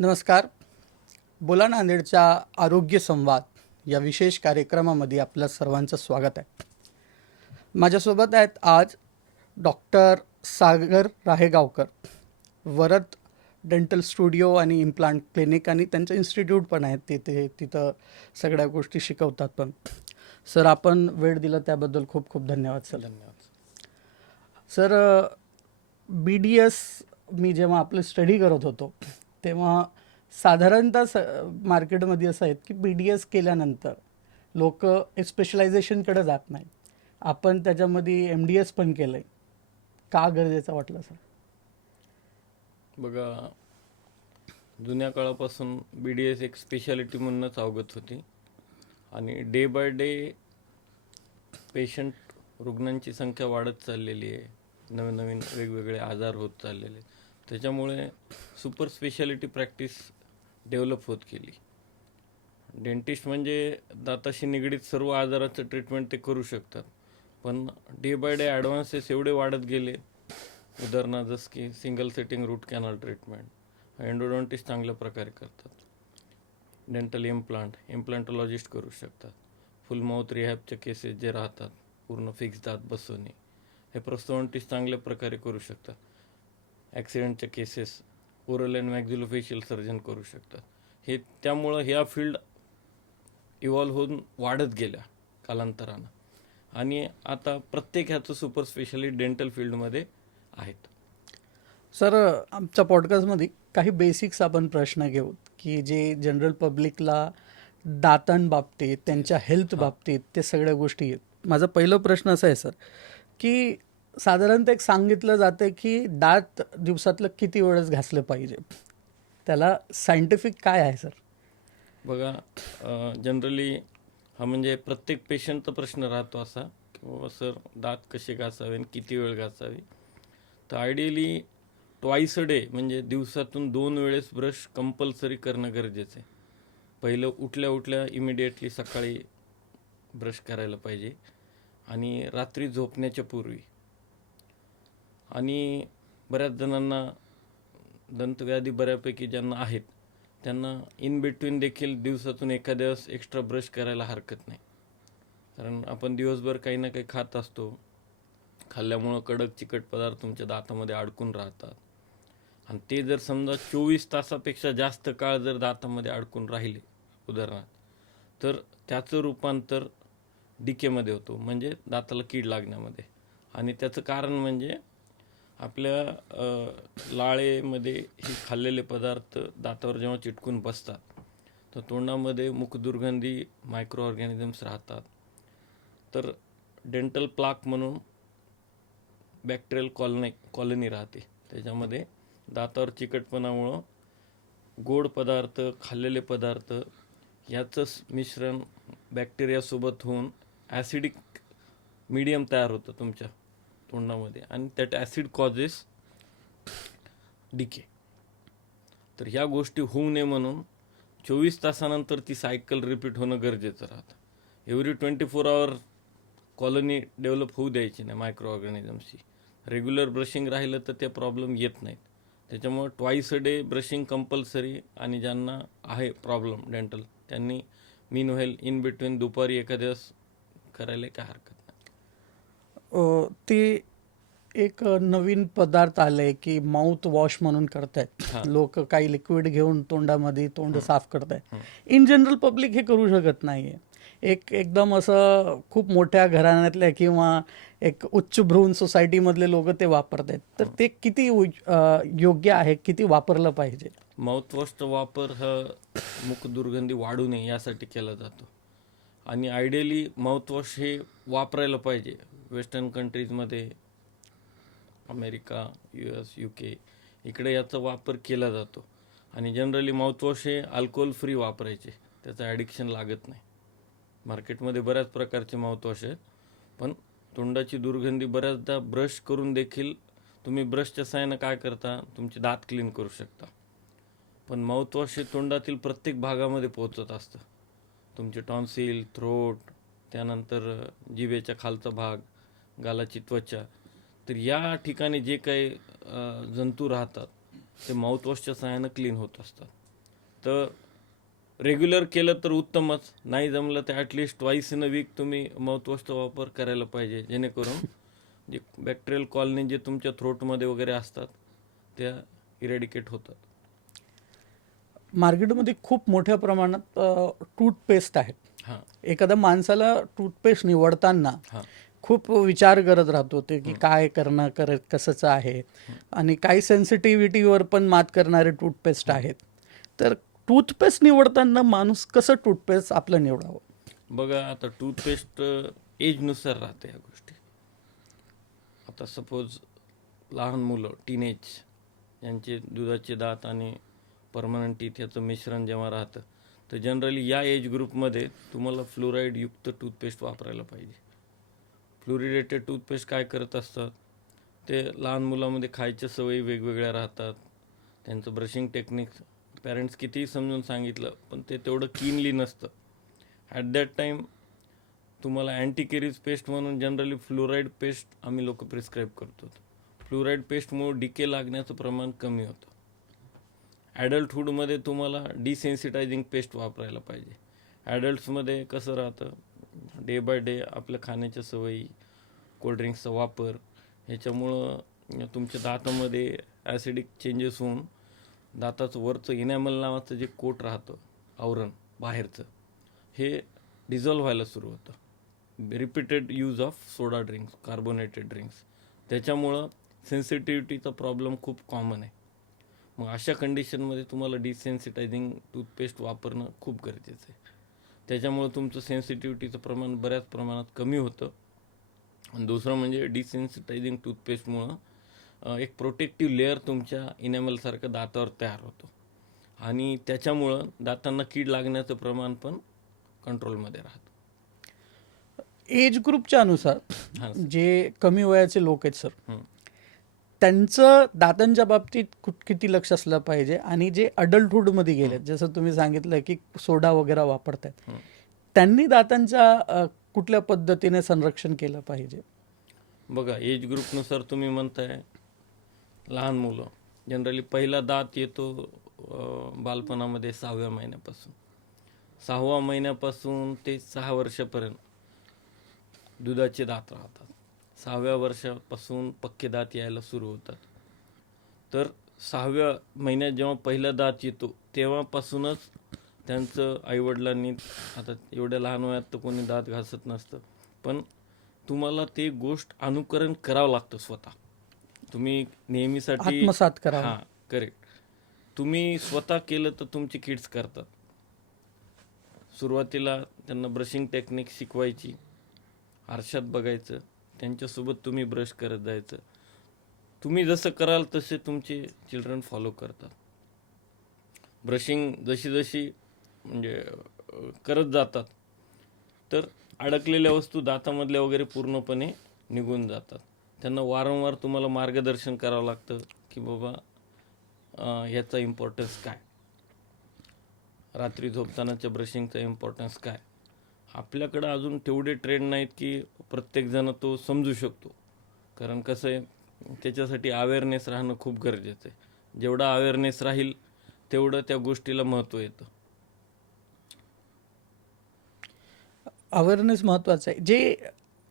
नमस्कार. बोला नांदेडच्या आरोग्य संवाद या विशेष कार्यक्रमामध्ये आपल्या सर्वांचं स्वागत आहे. माझ्यासोबत आहेत आज डॉक्टर सागर राहेगावकर, वरद डेंटल स्टुडिओ आणि इम्प्लांट क्लिनिक आणि त्यांचं इन्स्टिट्यूट पण आहे. तिथं सगळ्या गोष्टी शिकवतात पण. सर, आपण वेळ दिला त्याबद्दल खूप खूप धन्यवाद सर. सर, BDS मी जेव्हा आपलं स्टडी करत होतो तेव्हा साधारणतः मार्केटमध्ये असं आहे की BDS केल्यानंतर लोक स्पेशलायझेशनकडे जात नाहीत. आपण त्याच्यामध्ये MDS पण केलं आहे. का गरजेचं वाटलं सर? बघा, जुन्या काळापासून BDS एक स्पेशालिटी म्हणूनच अवगत होती आणि डे बाय डे पेशंट रुग्णांची संख्या वाढत चाललेली आहे. नवीन नवीन वेगवेगळे आजार होत चाललेले, त्याच्यामुळे सुपर स्पेशालिटी प्रॅक्टिस डेव्हलप होत गेली. डेंटिस्ट म्हणजे दाताशी निगडीत सर्व आजाराचं ट्रीटमेंट ते करू शकतात, पण डे बाय डे ॲडव्हान्सेस एवढे वाढत गेले. उदाहरणार्थ जसं की single sitting root canal treatment endodontist चांगल्या प्रकारे करतात. डेंटल इम्प्लांटॉलॉजिस्ट करू शकतात. फुल माउथ रिहॅबच्या केसेस जे राहतात, पूर्ण फिक्स दात बसवणे, हे प्रोस्थोडॉन्टिस्ट चांगल्या प्रकारे करू शकतात. ॲक्सिडेंटच्या केसेस ओरल अँड मॅक्झिलोफेशियल सर्जन करू शकतात. हे त्यामुळं ह्या फील्ड इव्हॉल्व्ह होऊन वाढत गेल्या कालांतरानं आणि आता प्रत्येक ह्याचं सुपर स्पेशालिटी डेंटल फील्डमध्ये आहेत. सर, आमच्या पॉडकास्टमध्ये काही बेसिक्स आपण प्रश्न घेऊ की जे जनरल पब्लिकला दातांबाबतीत, त्यांच्या हेल्थ बाबतीत ते सगळ्या गोष्टी आहेत. माझा पहिला प्रश्न असा आहे सर की साधारणतः एक सांगितलं जातं की दात दिवसातलं किती वेळेस घासलं पाहिजे, त्याला सायंटिफिक काय आहे सर? बघा, जनरली हा म्हणजे प्रत्येक पेशंटचा प्रश्न राहतो असा की बाबा सर, दात कसे घासावे आणि किती वेळ घासावे. तर आयडियली ट्वाईस अ डे म्हणजे दिवसातून 2 वेळेस ब्रश कंपल्सरी करणं गरजेचं आहे. पहिलं उठल्या इमिडिएटली सकाळी ब्रश करायला पाहिजे आणि रात्री झोपण्याच्या पूर्वी. आणि बऱ्याच जणांना दंतव्याधी बऱ्यापैकी ज्यांना आहेत त्यांना इन बिटवीन देखील दिवसातून एखाद्या वेळेस एक्स्ट्रा ब्रश करायला हरकत नाही. कारण आपण दिवसभर काही ना काही खात असतो, खाल्ल्यामुळं कडक चिकट पदार्थ तुमच्या दातामध्ये अडकून राहतात आणि ते जर समजा 24 तासापेक्षा जास्त काळ जर दातामध्ये अडकून राहिले उदाहरणार्थ, तर त्याचं रूपांतर डिकेमध्ये होतो, म्हणजे दाताला कीड लागण्यामध्ये. आणि त्याचं कारण म्हणजे आपल्या लाळेमध्ये हे खाल्लेले पदार्थ दातावर जेव्हा चिटकून बसतात तर तोंडामध्ये मुखदुर्गंधी मायक्रो ऑर्गॅनिझम्स राहतात. तर डेंटल प्लाक म्हणून बॅक्टेरियल कॉलनी राहते, त्याच्यामध्ये दातावर चिकटपणामुळं गोड पदार्थ, खाल्लेले पदार्थ याचं मिश्रण बॅक्टेरियासोबत होऊन ॲसिडिक मीडियम तयार होतं तुमच्या तोंडामध्ये आणि दॅट ॲसिड कॉजेस डिके. तर ह्या गोष्टी होऊ नये म्हणून 24 तासानंतर ती सायकल रिपीट होणं गरजेचं राहतं. एव्हरी 24 आवर कॉलनी डेव्हलप होऊ द्यायची नाही मायक्रो ऑर्गॅनिझम्सची. रेग्युलर ब्रशिंग राहिलं तर ते प्रॉब्लेम येत नाहीत. त्याच्यामुळं twice a day brushing compulsory. आणि ज्यांना आहे प्रॉब्लेम डेंटल त्यांनी मीन व्हाईल इन बिटवीन दुपारी एखाद्या करायला काय हरकत नाही. ते एक नवीन पदार्थ आले की माउथ वॉश म्हणून करतायत लोक. काही लिक्विड घेऊन तोंडामध्ये तोंड साफ करतायत. इन जनरल पब्लिक हे करू शकत नाहीये. एकदम असं खूप मोठ्या घराण्यातल्या किंवा एक उच्चभ्रू सोसायटीमधले लोक ते वापरतात. तर ते किती योग्य आहे, किती वापरलं पाहिजे? माउथवॉशचा वापर हा मुख दुर्गंधी वाढू नये यासाठी केला जातो आणि आयडियली माउथवॉश हे वापरायला पाहिजे. वेस्टर्न कंट्रीजमध्ये, अमेरिका, US, UK इकडे याचा वापर केला जातो आणि जनरली माउथवॉश हे अल्कोहोल फ्री वापरायचे, त्याचं ॲडिक्शन लागत नाही. मार्केटमध्ये बऱ्याच प्रकारचे माउथवॉश आहेत, पण तोंडाची दुर्गंधी बऱ्याचदा ब्रश करून देखील तुम्ही ब्रशच्या साहाय्यानं काय करता, तुमचे दात क्लीन करू शकता. पण माउथवॉश हे तोंडातील प्रत्येक भागामध्ये पोहोचत असतं. तुमचे टॉन्सिल, थ्रोट, त्यानंतर जिभेच्या खालचा भाग, गालाची त्वचा. तर या ठिकाणी जे काही जंतू राहतात ते माउथवॉशच्या साहाय्यानं क्लीन होत असतात. तर रेग्युलर केलं तर उत्तमच, नाही जमलं तर at least twice in a week तुम्ही माउथवॉशचा वापर करायला पाहिजे, जेणेकरून जे बॅक्टेरियल कॉलनी जे तुमच्या थ्रोटमध्ये वगैरे असतात त्या इरेडिकेट होतात. मार्केटमध्ये खूप मोठ्या प्रमाणात टूथपेस्ट आहेत. हां एखाद्या माणसाला टूथपेस्ट निवडताना हां खूप विचार करत राहतो ते की काय करणं कसंचं आहे आणि काही सेन्सिटिव्हिटीवर पण मात करणारे टूथपेस्ट आहेत. तर टूथपेस्ट निवडताना माणूस कसं टूथपेस्ट आपलं निवडावं? बघा, आता टूथपेस्ट एजनुसार राहते ह्या गोष्टी. आता सपोज लहान मुलं, टीनेज, यांचे दुधाचे दात आणि परमनंट टीथ याचं मिश्रण जेव्हा राहतं, तर जनरली या एज ग्रुपमध्ये तुम्हाला फ्लोराईडयुक्त टूथपेस्ट वापरायला पाहिजे. फ्लोरिडेटेड टूथपेस्ट काय करत असतात, ते लहान मुलामध्ये खायच्या सवयी वेगवेगळ्या राहतात. त्यांचं ब्रशिंग टेक्निक पॅरेंट्स कितीही समजून सांगितलं पण ते तेवढं कीनली नसतं. ॲट दॅट टाईम तुम्हाला अँटीकेरीज पेस्ट म्हणून जनरली फ्लोराईड पेस्ट आम्ही लोक प्रिस्क्राईब करतो. फ्लोराईड पेस्टमुळे डिके लागण्याचं प्रमाण कमी होतं. ॲडल्टहूडमध्ये तुम्हाला डिसेन्सिटायझिंग पेस्ट वापरायला पाहिजे. ॲडल्ट्समध्ये कसं राहतं, डे बाय डे आपल्या खाण्याच्या सवयी, कोल्ड्रिंक्सचा वापर ह्याच्यामुळं तुमच्या दातामध्ये ॲसिडिक चेंजेस होऊन दाताचं वरचं इनॅमल नावाचं जे कोट राहतं, आवरण बाहेरचं, हे डिझॉल्व्ह व्हायला सुरू होतं. Repeated use of soda drinks, carbonated drinks, त्याच्यामुळं सेन्सिटिव्हिटीचा प्रॉब्लेम खूप कॉमन आहे. मग अशा कंडिशनमध्ये तुम्हाला डिसेन्सिटायझिंग टूथपेस्ट वापरणं खूप गरजेचं आहे. त्याच्यामुळं तुमचं सेन्सिटिव्हिटीचं प्रमाण बऱ्याच प्रमाणात कमी होतं. आणि दुसरं म्हणजे डिसेन्सिटायझिंग टूथपेस्टमुळं एक प्रोटेक्टिव्ह लेअर तुमच्या इनॅमलसारखं दातावर तयार होतो आणि त्याच्यामुळं दातांना कीड लागण्याचं प्रमाण पण कंट्रोलमध्ये राहतं. एज ग्रुपच्या अनुसार हां जे कमी वयाचे लोक आहेत सर, हं. त्यांचं दातांच्या बाबतीत किती लक्ष असलं पाहिजे आणि जे अडल्टहूडमध्ये गेलेत, जसं तुम्ही सांगितलं की सोडा वगैरे वापरतात, त्यांनी दातांच्या कुठल्या पद्धतीने संरक्षण केलं पाहिजे? बघा, एज ग्रुपनुसार तुम्ही म्हणताय, लहान मुलं जनरली पहिला दात येतो बालपणामध्ये 6व्या महिन्यापासून. 6व्या महिन्यापासून ते 6 वर्षापर्यंत दुधाचे दात राहतात. 6व्या वर्षापासून पक्के दात यायला सुरू होतात. तर 6व्या महिन्यात जेव्हा पहिला दात येतो तेव्हापासूनच त्यांचं आईवडिलांनी, आता एवढ्या लहान वयात तर कोणी दात घासत नसतं, पण तुम्हाला ते गोष्ट अनुकरण करावं लागतं स्वतः. तुम्ही नेहमीसाठी आत्मसात करावं. हां करेक्ट. तुम्ही स्वतः केलं तर तुमचे किड्स करतात. सुरुवातीला त्यांना ब्रशिंग टेक्निक शिकवायची, आरशात बघायचं, त्यांच्यासोबत तुम्ही ब्रश करत जायचं. तुम्ही जसं कराल तसे तुमचे चिल्ड्रन फॉलो करतात. ब्रशिंग जशी जशी म्हणजे करत जातात तर अडकलेल्या वस्तू दातामधल्या वगैरे पूर्णपणे निघून जातात. त्यांना वारंवार तुम्हाला मार्गदर्शन करावं लागतं की बाबा ह्याचा इम्पॉर्टन्स काय, रात्री झोपतानाच्या ब्रशिंगचा इम्पॉर्टन्स काय. आपल्याकडं अजून तेवढे ट्रेंड नाहीत की प्रत्येकजण तो समजू शकतो, कारण कसं आहे, त्याच्यासाठी अवेअरनेस राहणं खूप गरजेचं आहे. जेवढा अवेअरनेस राहील तेवढं त्या गोष्टीला महत्त्व येतं. अवेअरनेस महत्वाचं आहे. जे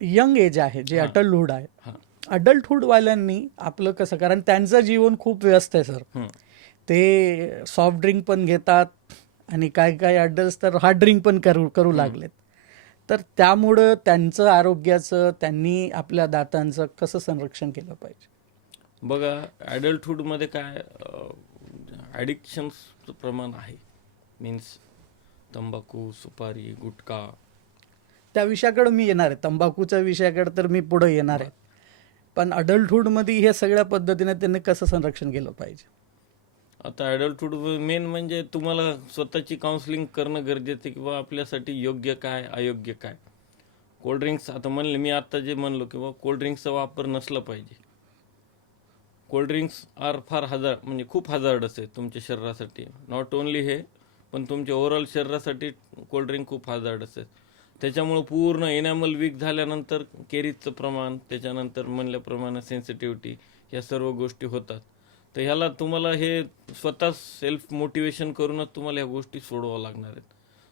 यंग एज आहे, जे हां. अडल्टहूड आहे, हां अडल्टहूडवाल्यांनी आपलं कसं, कारण त्यांचं जीवन खूप व्यस्त आहे सर. हं. ते सॉफ्ट ड्रिंक पण घेतात आणि काही अडल्ट्स तर हार्ड ड्रिंक पण करू लागलेत. तर त्यामुळं त्यांचं आरोग्याचं, त्यांनी आपल्या दातांचं कसं संरक्षण केलं पाहिजे? बघा, ॲडल्टहूडमध्ये काय ॲडिक्शन्सचं प्रमाण आहे. मीन्स तंबाखू, सुपारी, गुटखा. त्या विषयाकडे मी येणार आहे, तंबाखूच्या विषयाकडे तर मी पुढे येणार आहे. पण अडल्टहूडमध्ये हे सगळ्या पद्धतीने त्यांनी कसं संरक्षण केलं पाहिजे? आता ॲडल्टहूड मेन म्हणजे तुम्हाला स्वतःची काउन्सिलिंग करणं गरजेचं आहे की बा आपल्यासाठी योग्य काय, अयोग्य काय. कोल्ड्रिंक्स, आता म्हणले मी आत्ता जे म्हणलो की बा कोल्ड्रिंक्सचा वापर नसला पाहिजे. कोल्ड्रिंक्स आर फार म्हणजे खूप हजार्डस आहे तुमच्या शरीरासाठी. नॉट ओन्ली हे, पण तुमच्या ओव्हरऑल शरीरासाठी कोल्ड्रिंक खूप हजार्डस आहे. त्याच्यामुळं पूर्ण एनॅमल वीक झाल्यानंतर केरीजचं प्रमाण, त्याच्यानंतर म्हणल्याप्रमाणे सेन्सिटिव्हिटी, या सर्व गोष्टी होतात. तर ह्याला तुम्हाला हे स्वतः सेल्फ मोटिवेशन करूनच तुम्हाला ह्या गोष्टी सोडवावं लागणार आहेत.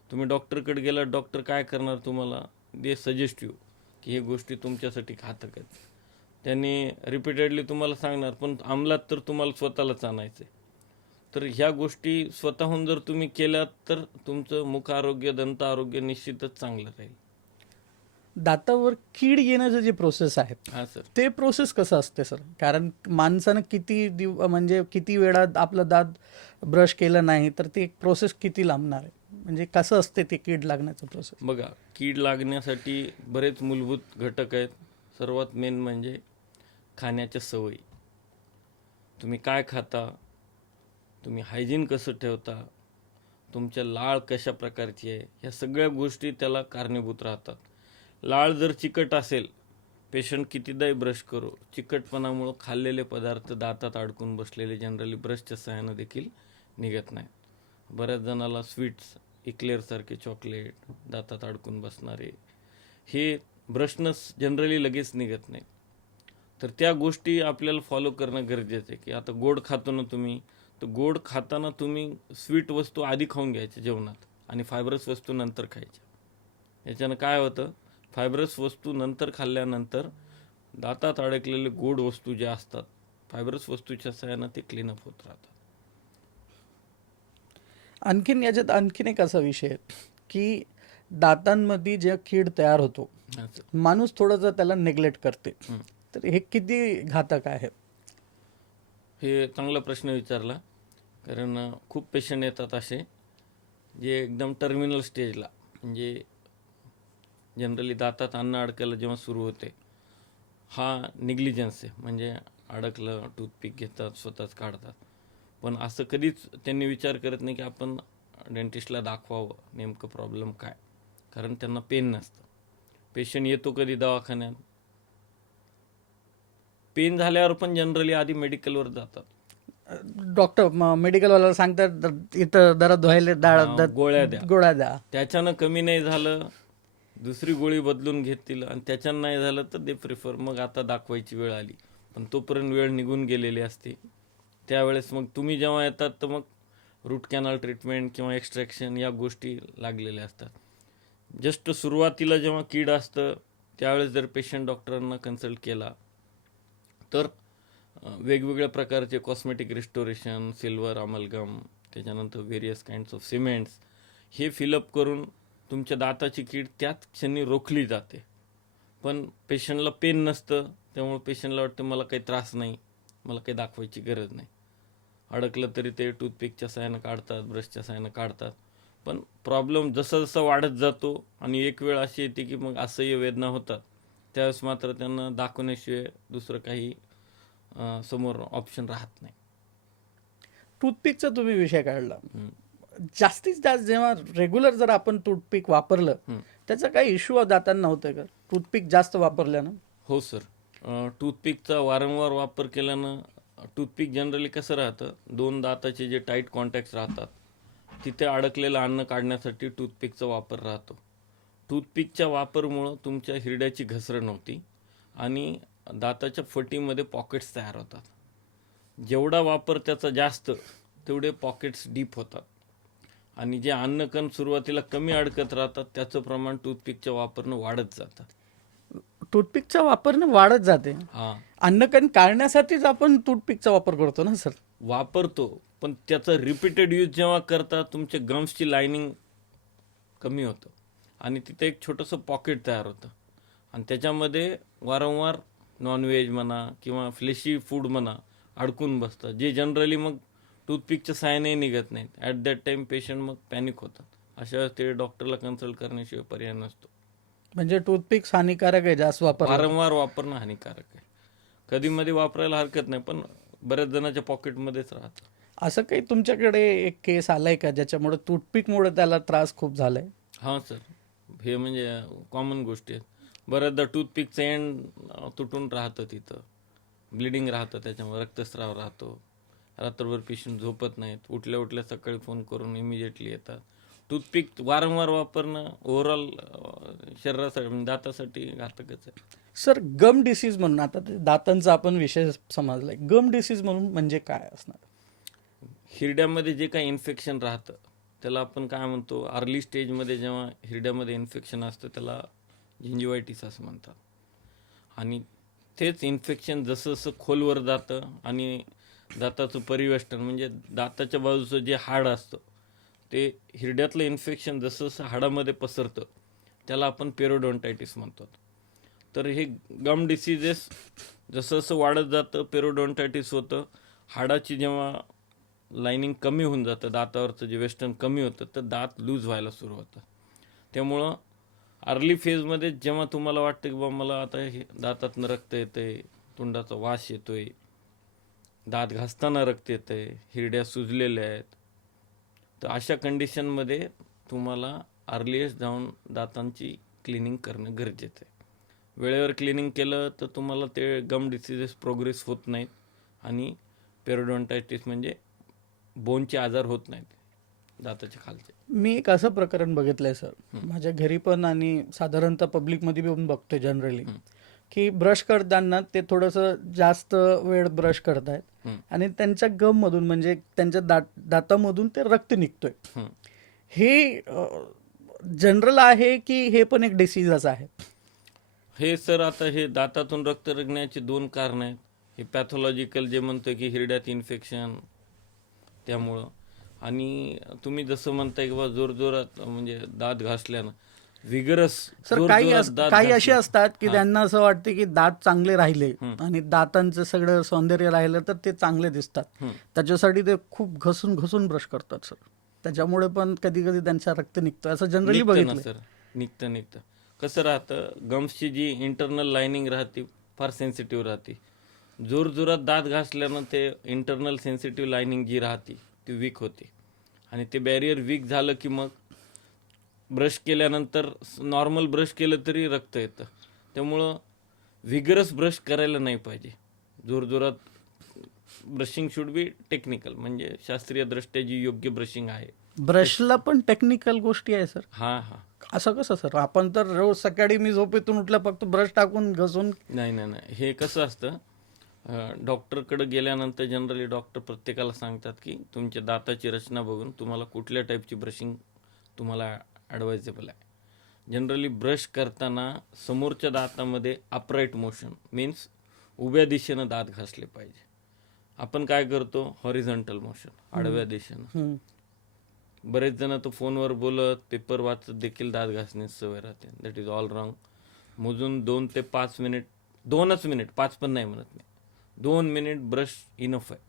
तुम्ही डॉक्टरकडे गेला, डॉक्टर काय करणार तुम्हाला, दे सजेस्ट यू की हे गोष्टी तुमच्यासाठी घातक आहेत. त्यांनी रिपीटेडली तुम्हाला सांगणार, पण अंमलात तर तुम्हाला स्वतःलाच आणायचं आहे. तर ह्या गोष्टी स्वतःहून जर तुम्ही केल्यात तर तुमचं मुख आरोग्य, दंत आरोग्य निश्चितच चांगलं राहील. दातावर कीड येण्याचं जे प्रोसेस आहे हां सर. ते प्रोसेस कसं असते सर? कारण माणसानं म्हणजे किती वेळा आपलं दात ब्रश केलं नाही तर ती प्रोसेस किती लांबणार आहे? म्हणजे कसं असते ते कीड लागण्याचं प्रोसेस? बघा, कीड लागण्यासाठी बरेच मूलभूत घटक आहेत. सर्वात मेन म्हणजे खाण्याच्या सवयी. तुम्ही काय खाता, तुम्ही हायजीन कसं ठेवता, तुमच्या लाळ कशा प्रकारची आहे, ह्या सगळ्या गोष्टी त्याला कारणीभूत राहतात. लाळ जर चिकट असेल, पेशंट कितीदाही ब्रश करो, चिकटपणामुळं खाल्लेले पदार्थ दातात अडकून बसलेले जनरली ब्रशच्या सहाय्यानं देखील निघत नाहीत. बऱ्याच जणाला स्वीट्स, इक्लेअरसारखे चॉकलेट दातात अडकून बसणारे हे ब्रशनंच जनरली लगेच निघत नाहीत. तर त्या गोष्टी आपल्याला फॉलो करणं गरजेचं आहे. की आता गोड खातो ना तुम्ही, तर गोड खाताना तुम्ही स्वीट वस्तू आधी खाऊन घ्यायच्या जेवणात आणि फायबरस वस्तू नंतर खायच्या. याच्यानं काय होतं, फायबरस वस्तू नंतर खाल्ल्यानंतर दातात अडकलेले गोड वस्तू ज्या असतात फायबरस वस्तूच्या सहाय्यानं ते क्लीनअप होत राहतात. आणखीन याच्यात आणखीन एक असा विषय आहे की दातांमध्ये जे कीड तयार होतो, हां सर. माणूस थोडंसं त्याला नेग्लेक्ट करते, हं. तर हे किती घातक आहे? हे चांगला प्रश्न विचारला. कारण खूप पेशंट येतात असे जे एकदम टर्मिनल स्टेजला, म्हणजे जनरली दातात अन्न अडकायला जेव्हा सुरू होते, हा निग्लिजन्स आहे. म्हणजे अडकलं, टूथपिक घेतात, स्वतःच काढतात. पण असं कधीच त्यांनी विचार करत नाही की आपण डेंटिस्टला दाखवावं नेमकं प्रॉब्लेम काय. कारण त्यांना पेन नसतं. पेशंट येतो कधी दवाखान्यात, पेन झाल्यावर पण जनरली आधी मेडिकलवर जातात. डॉक्टर मेडिकलवाल्याला सांगतात इथं दरा धुवायला गोळ्या द्या. गोळ्या द्या. त्याच्यानं कमी नाही झालं, दुसरी गोळी बदलून घेतील, आणि त्याच्यानं नाही झालं तर दे प्रिफर मग आता दाखवायची वेळ आली. पण तोपर्यंत वेळ निघून गेलेली असते. त्यावेळेस मग तुम्ही जेव्हा येतात तर मग रूट कॅनल ट्रीटमेंट किंवा एक्स्ट्रॅक्शन या गोष्टी लागलेल्या असतात. जस्ट सुरुवातीला जेव्हा कीड असतं त्यावेळेस जर पेशंट डॉक्टरांना कन्सल्ट केला तर वेगवेगळ्या प्रकारचे कॉस्मेटिक रिस्टोरेशन, सिल्वर अमलगम, त्याच्यानंतर व्हेरियस काइंड्स ऑफ सिमेंट्स हे फिलअप करून तुमच्या दाताची कीड त्याच क्षणी रोखली जाते. पण पेशंटला पेन नसतं, त्यामुळे पेशंटला वाटतं मला काही त्रास नाही, मला काही दाखवायची गरज नाही. अडकलं तरी ते टूथपिकच्या साहाय्यानं काढतात, ब्रशच्या साहाय्यानं काढतात. पण प्रॉब्लेम जसा जसा वाढत जातो आणि एक वेळ अशी येते की मग असह्य वेदना होतात, त्यावेळेस मात्र त्यांना दाखवण्याशिवाय दुसरं काही समोर ऑप्शन राहत नाही. टूथपिकचा तुम्ही विषय काढला. हं. जास्तीत जास्त जेव्हा रेग्युलर जर आपण टूथपिक वापरलं हं. त्याचा काही इश्यू दातांना होतोय का टूथपिक जास्त वापरल्यानं? हो सर. टूथपिकचा वारंवार वापर केल्यानं टूथपिक जनरली कसं राहतं, दोन दाताचे जे टाईट कॉन्टॅक्ट्स राहतात तिथे अडकलेलं अन्न काढण्यासाठी टूथपिकचा वापर राहतो. टूथपिकच्या वापरमुळं तुमच्या हिरड्याची घसरण होती आणि दाताच्या फटीमध्ये पॉकेट्स तयार होतात. जेवढा वापर त्याचा जास्त तेवढे पॉकेट्स डीप होतात आणि जे अन्नकण सुरुवातीला कमी अडकत राहतात त्याचं प्रमाण टूथपिकच्या वापरनं वाढत जातं. टूथपिकचा वापर ना वाढत जाते. हां, अन्नकण काढण्यासाठीच आपण टूथपिकचा वापर करतो ना सर? वापरतो, पण त्याचा रिपीटेड यूज जेव्हा करता तुमच्या गम्सची लायनिंग कमी होतं आणि तिथे एक छोटंसं पॉकेट तयार होतं आणि त्याच्यामध्ये वारंवार नॉनव्हेज म्हणा किंवा फ्लेशी फूड म्हणा अडकून बसतं, जे जनरली मग टूथपिकच्या साहाय्याने निघत नाहीत. ॲट दॅट टाईम पेशंट मग पॅनिक होतात. अशा वेळेस ते डॉक्टरला कन्सल्ट करण्याशिवाय पर्याय नसतो. म्हणजे टूथपिक्स हानिकारक आहे जास्त वापर? वारंवार वापरणं हानिकारक आहे. कधी मध्ये वापरायला हरकत नाही, पण बऱ्याच जणांच्या पॉकेटमध्येच राहतं. असं काही तुमच्याकडे एक केस आलाय का ज्याच्यामुळे टूथपिकमुळे त्याला त्रास खूप झालाय? हां सर, हे म्हणजे कॉमन गोष्टी आहेत. बऱ्याचदा टूथपिकचं एंड तुटून राहतं, तिथं ब्लिडिंग राहतं, त्याच्यामुळे रक्तस्राव राहतो. रात्रभर पेशंट झोपत नाहीत, उठल्या उठल्या सकाळी फोन करून इमिजिएटली येतात. टूथपिक वारंवार वापरणं ओव्हरऑल शरीरासाठी म्हणजे दातासाठी घातकच आहे. सर गम डिसीज म्हणून आता ते दातांचा आपण विषय समजलाय, गम डिसीज म्हणून म्हणजे काय असणार? हिरड्यामध्ये जे काही इन्फेक्शन राहतं त्याला आपण काय म्हणतो, अर्ली स्टेजमध्ये जेव्हा हिरड्यामध्ये इन्फेक्शन असतं त्याला जिंजिवायटिस असं म्हणतात. आणि तेच इन्फेक्शन जसं जसं खोलवर जातं आणि दाताचं परिवेष्टन म्हणजे दाताच्या बाजूचं जे हाड असतं ते हिरड्यातलं इन्फेक्शन जसं जसं हाडामध्ये पसरतं त्याला आपण पेरोडोंटायटिस म्हणतो. तर हे गम डिसीजेस जसं जसं वाढत जातं पेरोडोंटायटिस होतं. हाडाची जेव्हा लाइनिंग कमी होऊन जातं, दातावरचं जे वेस्टर्न कमी होतं, तर दात लूज व्हायला सुरू होतं. त्यामुळं अर्ली फेजमध्ये जेव्हा तुम्हाला वाटतं की बाबा मला आता हे दातातनं रक्त येतंय, तोंडाचा वास येतोय, दात घासताना रक्त येतंय, हिरड्या सुजलेल्या आहेत, तर अशा कंडिशनमध्ये तुम्हाला अर्लीएस्ट जाऊन दातांची क्लिनिंग करणं गरजेचं आहे. वेळेवर क्लिनिंग केलं तर तुम्हाला ते गम डिसीजेस प्रोग्रेस होत नाहीत आणि पेरोडोंटायटिस म्हणजे बोनचे आजार होत नाहीत दाताच्या खालचे. मी एक असं प्रकरण बघितलंय सर, माझ्या घरी पण आणि साधारणतः पब्लिकमध्ये पण बघतोय जनरली, की ब्रश करताना ते थोडंसं जास्त वेळ ब्रश करतायत आणि त्यांच्या गम मधून म्हणजे त्यांच्या दातामधून ते रक्त निघतोय. हे जनरल आहे की हे पण एक डिसीजच आहे? हे सर आता हे दातातून रक्त निघण्याची दोन कारणं आहेत. हे पॅथॉलॉजिकल जे म्हणतोय की हिरड्यात इन्फेक्शन त्यामुळं, आणि तुम्ही जसं म्हणताय की बा जोरजोरात म्हणजे दात घासल्यानं विगरस सर काही असे असतात की त्यांना असं वाटते की दात चांगले राहिले आणि दातांचं सगळं सौंदर्य राहिलं तर ते चांगले दिसतात, त्याच्यासाठी ते खूप घसून घसून ब्रश करतात सर. त्याच्यामुळे पण कधी कधी त्यांचा रक्त निघतो असं जनरली बघितलं सर. निघतं कसं राहतं, गम्सची जी इंटरनल लाइनिंग राहते फार सेन्सिटिव्ह राहते. जोरजोरात दात घासल्यानं ते इंटरनल सेन्सिटिव्ह लाइनिंग जी राहते ती वीक होते आणि ते बॅरियर वीक झालं की मग ब्रश केल्यानंतर नॉर्मल ब्रश केलं तरी रक्त येतं. त्यामुळं विगरस ब्रश करायला नाही पाहिजे. जोरजोरात ब्रशिंग शुड बी टेक्निकल, म्हणजे शास्त्रीय दृष्ट्या जी योग्य ब्रशिंग आहे. ब्रशला पण टेक्निकल गोष्टी आहे सर? हां हां. असं कसं सर? आपण तर रोज सकाळी मी झोपेतून उठल्या फक्त ब्रश टाकून घसून. नाही, हे कसं असतं, डॉक्टरकडे गेल्यानंतर जनरली डॉक्टर प्रत्येकाला सांगतात की तुमच्या दाताची रचना बघून तुम्हाला कुठल्या टाईपची ब्रशिंग तुम्हाला ॲडवायजेबल आहे. जनरली ब्रश करताना समोरच्या दातामध्ये अपराईट मोशन मीन्स उभ्या दिशेनं दात घासले पाहिजे. आपण काय करतो, हॉरिझॉन्टल मोशन आडव्या दिशेनं. बरेच जण तो फोनवर बोलत पेपर वाचत देखील दात घासण्याची सवय राहते. That is all wrong. मोजून 2 ते 5 मिनिट, 2च मिनिट, 5 पण नाही म्हणत मी, 2 मिनिट ब्रश इनफ आहे.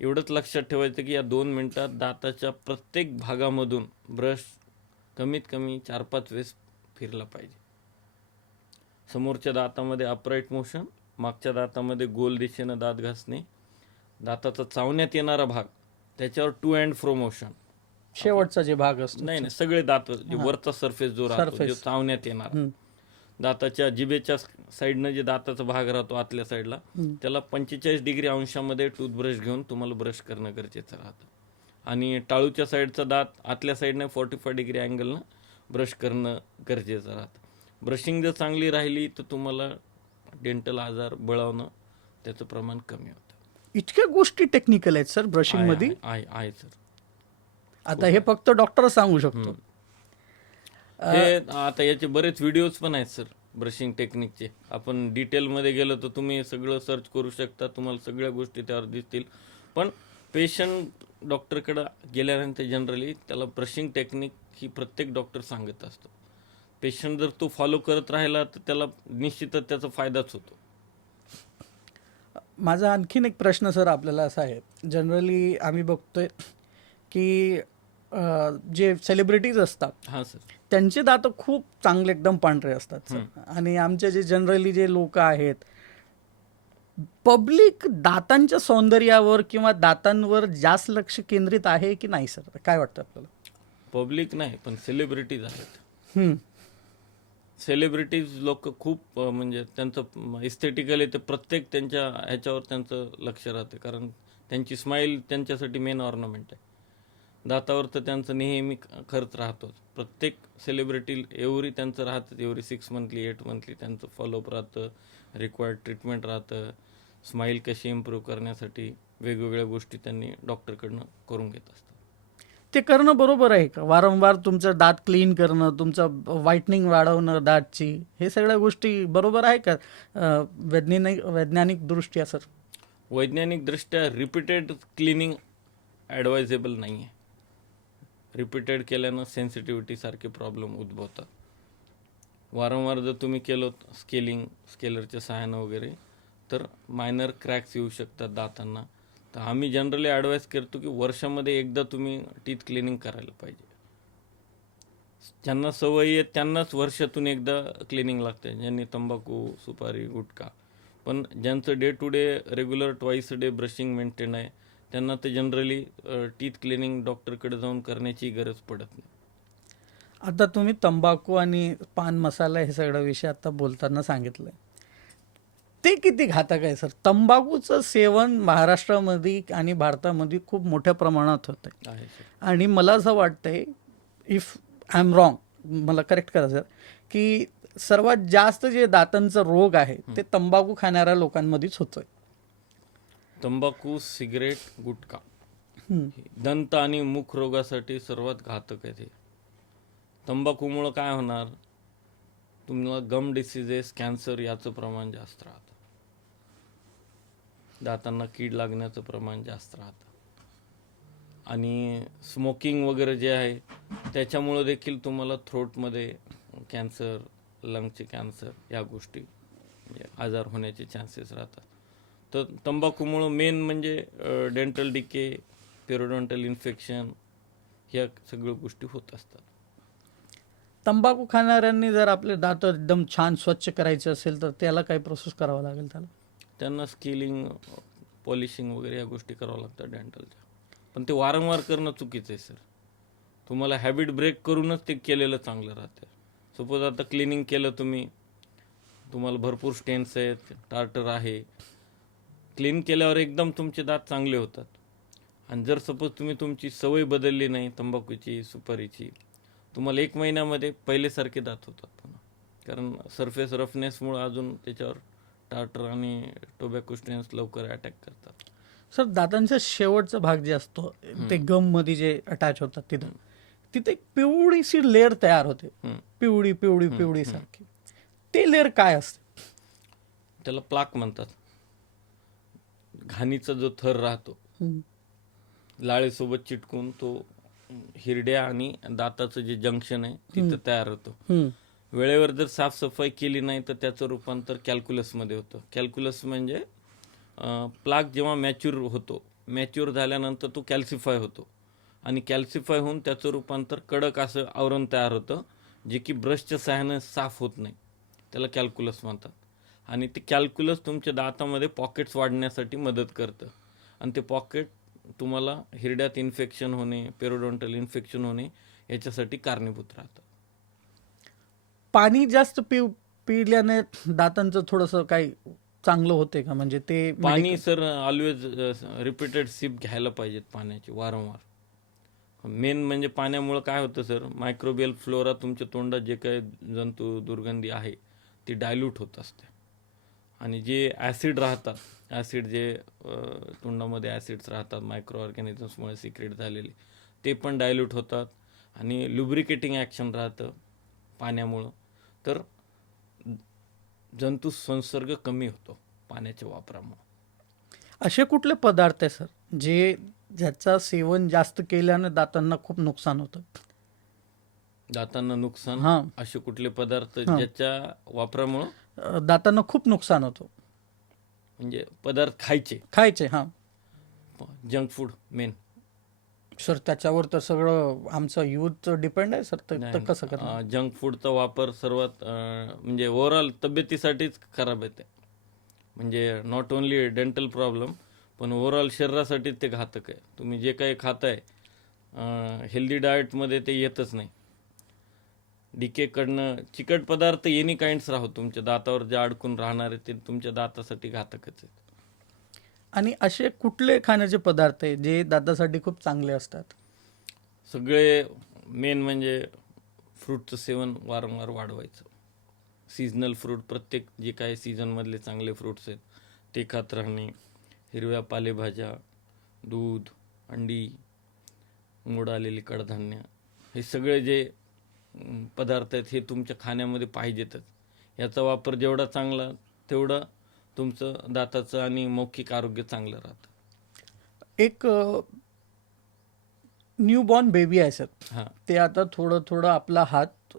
एवढंच लक्षात ठेवायचं की या 2 मिनिटात दाताच्या प्रत्येक भागामधून ब्रश कमीत कमी 4-5 वेळेस फिरला पाहिजे. समोरच्या दातामध्ये अपराईट मोशन, मागच्या दातामध्ये गोल दिशेनं दात घासणे, दाताचा चावण्यात येणारा भाग त्याच्यावर टू अँड फ्रो मोशन. शेवटचा जे भाग असतो, नाही सगळे दात, जे वरचा सरफेस जो राहतो जो चावण्यात येणारा, दाताच्या जिभेच्या साईडनं जे दाताचा भाग राहतो आतल्या साईडला, त्याला 45 डिग्री अंशामध्ये टूथब्रश घेऊन तुम्हाला ब्रश करणं गरजेचं राहतं. आणि टाळूच्या साईडचा दात आतल्या साईडनं 45 डिग्री अँगलनं ब्रश करणं गरजेचं राहतं. ब्रशिंग जर चांगली राहिली तर तुम्हाला डेंटल आजार बळावणं त्याचं प्रमाण कमी होतं. इतक्या गोष्टी टेक्निकल आहेत सर ब्रशिंग मध्ये? आहे सर. आता हे फक्त डॉक्टर सांगू शकतो? हे आता याचे बरेच व्हिडिओज पण आहेत सर ब्रशिंग टेक्निकचे. आपण डिटेलमध्ये गेलो तर तुम्ही सगळं सर्च करू शकता, तुम्हाला सगळ्या गोष्टी त्यावर दिसतील. पण पेशंट डॉक्टरकडे गेल्यानंतर जनरली त्याला ब्रशिंग टेक्निक ही प्रत्येक डॉक्टर सांगत असतो. पेशंट जर तो फॉलो करत राहिला तर त्याला निश्चितच त्याचा फायदाच होतो. माझा आणखीन एक प्रश्न सर आपल्याला असा आहे, जनरली आम्ही बघतोय की जे सेलिब्रिटीज असतात, हां सर, त्यांचे दात खूप चांगले एकदम पांढरे असतात सर. आणि आमचे जे जनरली जे लोक आहेत, पब्लिक दातांच्या सौंदर्यावर किंवा दातांवर जास्त लक्ष केंद्रित आहे की नाही सर? काय वाटतं आपल्याला? पब्लिक नाही पण सेलिब्रिटीज आहेत. सेलिब्रिटीज लोक खूप म्हणजे त्यांचं इस्थेटिकली ते प्रत्येक त्यांच्या ह्याच्यावर त्यांचं लक्ष राहते, कारण त्यांची स्माईल त्यांच्यासाठी मेन ऑर्नामेंट आहे. दातावर तर त्यांचं नेहमी खर्च राहतोच. प्रत्येक सेलिब्रिटी एव्हरी त्यांचं राहतं, एव्हरी 6 मंथली 8 मंथली त्यांचं फॉलोअप राहतं, रिक्वायर्ड ट्रीटमेंट राहतं. स्माईल कशी इम्प्रूव्ह करण्यासाठी वेगवेगळ्या गोष्टी त्यांनी डॉक्टरकडनं करून घेत असतात. ते करणं बरोबर आहे का? वारंवार तुमचं दात क्लीन करणं, तुमचं व्हाईटनिंग वाढवणं दातची, हे सगळ्या गोष्टी बरोबर आहे का वैज्ञानिक दृष्ट्या सर? वैज्ञानिकदृष्ट्या रिपीटेड क्लिनिंग ॲडवायझेबल नाही आहे. रिपीटेड केल्यानं सेन्सिटिव्हिटी सारखे प्रॉब्लेम उद्भवतात. वारंवार जर तुम्ही केलं स्केलरच्या सहाय्यानं वगैरे तर मायनर क्रॅक्स येऊ शकतात दातांना. तर आम्ही जनरली ॲडवाईस करतो की वर्षामध्ये एकदा तुम्ही टीथ क्लिनिंग करायला पाहिजे. ज्यांना सवयी आहेत त्यांनाच वर्षातून एकदा क्लिनिंग लागते, ज्यांनी तंबाखू, सुपारी, गुटखा. पण ज्यांचं day to day regular twice day brushing maintain आहे त्यांना तर जनरली टीथ क्लिनिंग डॉक्टरकडे जाऊन करण्याची गरज पडत नाही. आता तुम्ही तंबाखू आणि पान मसाला हे सगळं विषय आता बोलताना सांगितलंय, ते किती घातक आहे सर? तंबाखूचं सेवन महाराष्ट्रामध्ये आणि भारतामध्ये खूप मोठ्या प्रमाणात होतं आहे सर. आणि मला असं वाटतंय, इफ आय एम रॉंग, मला करेक्ट करा सर, की सर्वात जास्त जे दातांचा रोग आहे ते तंबाखू खाणाऱ्या लोकांमध्येच होतोय. तंबाखू, सिगरेट, गुटखा दंत आणि मुख रोगासाठी सर्वात घातक आहे. ते तंबाखूमुळं काय होणार, तुम्हाला गम डिसिजेस, कॅन्सर याचं प्रमाण जास्त राहतं. दातांना कीड लागण्याचं प्रमाण जास्त राहतं. आणि स्मोकिंग वगैरे जे आहे त्याच्यामुळं देखील तुम्हाला थ्रोटमध्ये कॅन्सर, लंगचे कॅन्सर या गोष्टी म्हणजे आजार होण्याचे चान्सेस राहतात. तर तंबाखूमुळं मेन म्हणजे डेंटल डिके, पेरोडॉन्टल इन्फेक्शन ह्या सगळ्या गोष्टी होत असतात. तंबाखू खाणाऱ्यांनी जर आपले दात एकदम छान स्वच्छ करायचे असेल तर त्याला काही प्रोसेस करावं लागेल त्याला? त्यांना स्किलिंग, पॉलिशिंग वगैरे या गोष्टी कराव्या लागतात डेंटलच्या. पण ते वारंवार करणं चुकीचं आहे सर. तुम्हाला हॅबिट ब्रेक करूनच ते केलेलं चांगलं राहतं. सपोज आता क्लिनिंग केलं तुम्ही, तुम्हाला भरपूर स्टेन्स आहेत, टार्टर आहे, क्लीन केल्यावर एकदम तुमचे दात चांगले होतात. आणि जर सपोज तुम्ही तुमची सवय बदलली नाही तंबाखूची, सुपारीची, तुम्हाला 1 महिन्यामध्ये पहिलेसारखे दात होतात पुन्हा. कारण सरफेस रफनेसमुळे अजून त्याच्यावर टार्टर आणि टोबॅको स्टेन्स लवकर अटॅक करतात. सर, दातांचा शेवटचा भाग जे असतो ते गम मध्ये जे अटॅच होतात तिथे एक पिवळीशी लेअर तयार होते, पिवळी पिवळी पिवळी सारखी. ते लेअर काय असते? त्याला प्लाक म्हणतात. घाणीचा जो थर राहतो लाळेसोबत चिटकून तो हिरड्या आणि दाताचं जे जंक्शन आहे तिथं तयार होतं. वेळेवर जर साफसफाई केली नाही तर त्याचं रूपांतर कॅल्क्युलसमध्ये होतं. कॅल्क्युलस म्हणजे प्लाक जेव्हा मॅच्युअर झाल्यानंतर तो कॅल्सिफाय होतो आणि कॅल्सिफाय होऊन त्याचं रूपांतर कडक असं आवरण तयार होतं, जे की ब्रशच्या सहाय्यानं साफ होत नाही. त्याला कॅल्क्युलस म्हणतात. आणि ते कॅल्क्युलस तुमच्या दातामध्ये पॉकेट्स वाढण्यासाठी मदत करतं आणि ते पॉकेट तुम्हाला हिरड्यात इन्फेक्शन होणे, पेरोडॉन्टल इन्फेक्शन होणे याच्यासाठी कारणीभूत राहतं. पाणी जास्त पिल्याने दातांचं थोडंसं काही चांगलं होते का? म्हणजे ते पाणी सर ऑलवेज रिपीटेड सिप घ्यायला पाहिजेत पाण्याची वारंवार. मेन म्हणजे पाण्यामुळं काय होतं सर, मायक्रोबियल फ्लोरा तुमच्या तोंडात जे काही जंतू दुर्गंधी आहे ती डायल्यूट होत असते. आणि जे ॲसिड राहतात, ॲसिड जे तोंडामध्ये ॲसिड्स राहतात मायक्रो ऑर्गॅनिझम्समुळे सिक्रेट झालेले, ते पण डायल्यूट होतात. आणि लुब्रिकेटिंग ॲक्शन राहतं पाण्यामुळं. तर जंतू संसर्ग कमी होतो पाण्याच्या वापरामुळे. असे कुठले पदार्थ आहे सर ज्याचं सेवन जास्त केल्याने दातांना खूप नुकसान होतं? दातांना नुकसान? हां. असे कुठले पदार्थ ज्याच्या वापरामुळं दातांना खूप नुकसान होतं? म्हणजे पदार्थ खायचे हां जंक फूड मेन. सर, त्याच्यावर तर सगळं आमचं यूथ डिपेंड आहे सर. तर कसं करणार? जंक फूडचा वापर सर्वात म्हणजे ओव्हरऑल तब्येतीसाठीच खराब येते. म्हणजे नॉट ओन्ली डेंटल प्रॉब्लेम पण ओव्हरऑल शरीरासाठी ते घातक आहे. तुम्ही जे काही खाताय हेल्दी डाएटमध्ये ते येतच नाही. डिकेकडनं चिकट पदार्थ एनी काइंड्स राहू तुमच्या दातावर जे अडकून राहणारे ते तुमच्या दातासाठी घातकच आहेत. आणि असे कुठले खाण्याचे पदार्थ आहे जे दातासाठी खूप चांगले असतात? सगळे मेन म्हणजे फ्रूटचं सेवन वारंवार वाढवायचं. सीजनल फ्रूट, प्रत्येक जे काही सीझनमधले चांगले फ्रूट्स आहेत ते खात राहणे. हिरव्या पालेभाज्या, दूध, अंडी, मोड आलेली कडधान्य, हे सगळे जे पदार्थ आहेत हे तुमच्या खाण्यामध्ये पाहिजेतच. याचा वापर जेवढा चांगला तेवढं तुमचं दाताचं आणि मौखिक आरोग्य चांगलं राहतं. एक न्यूबॉर्न बेबी आहे सर, हां ते आता थोडं थोडं आपला हात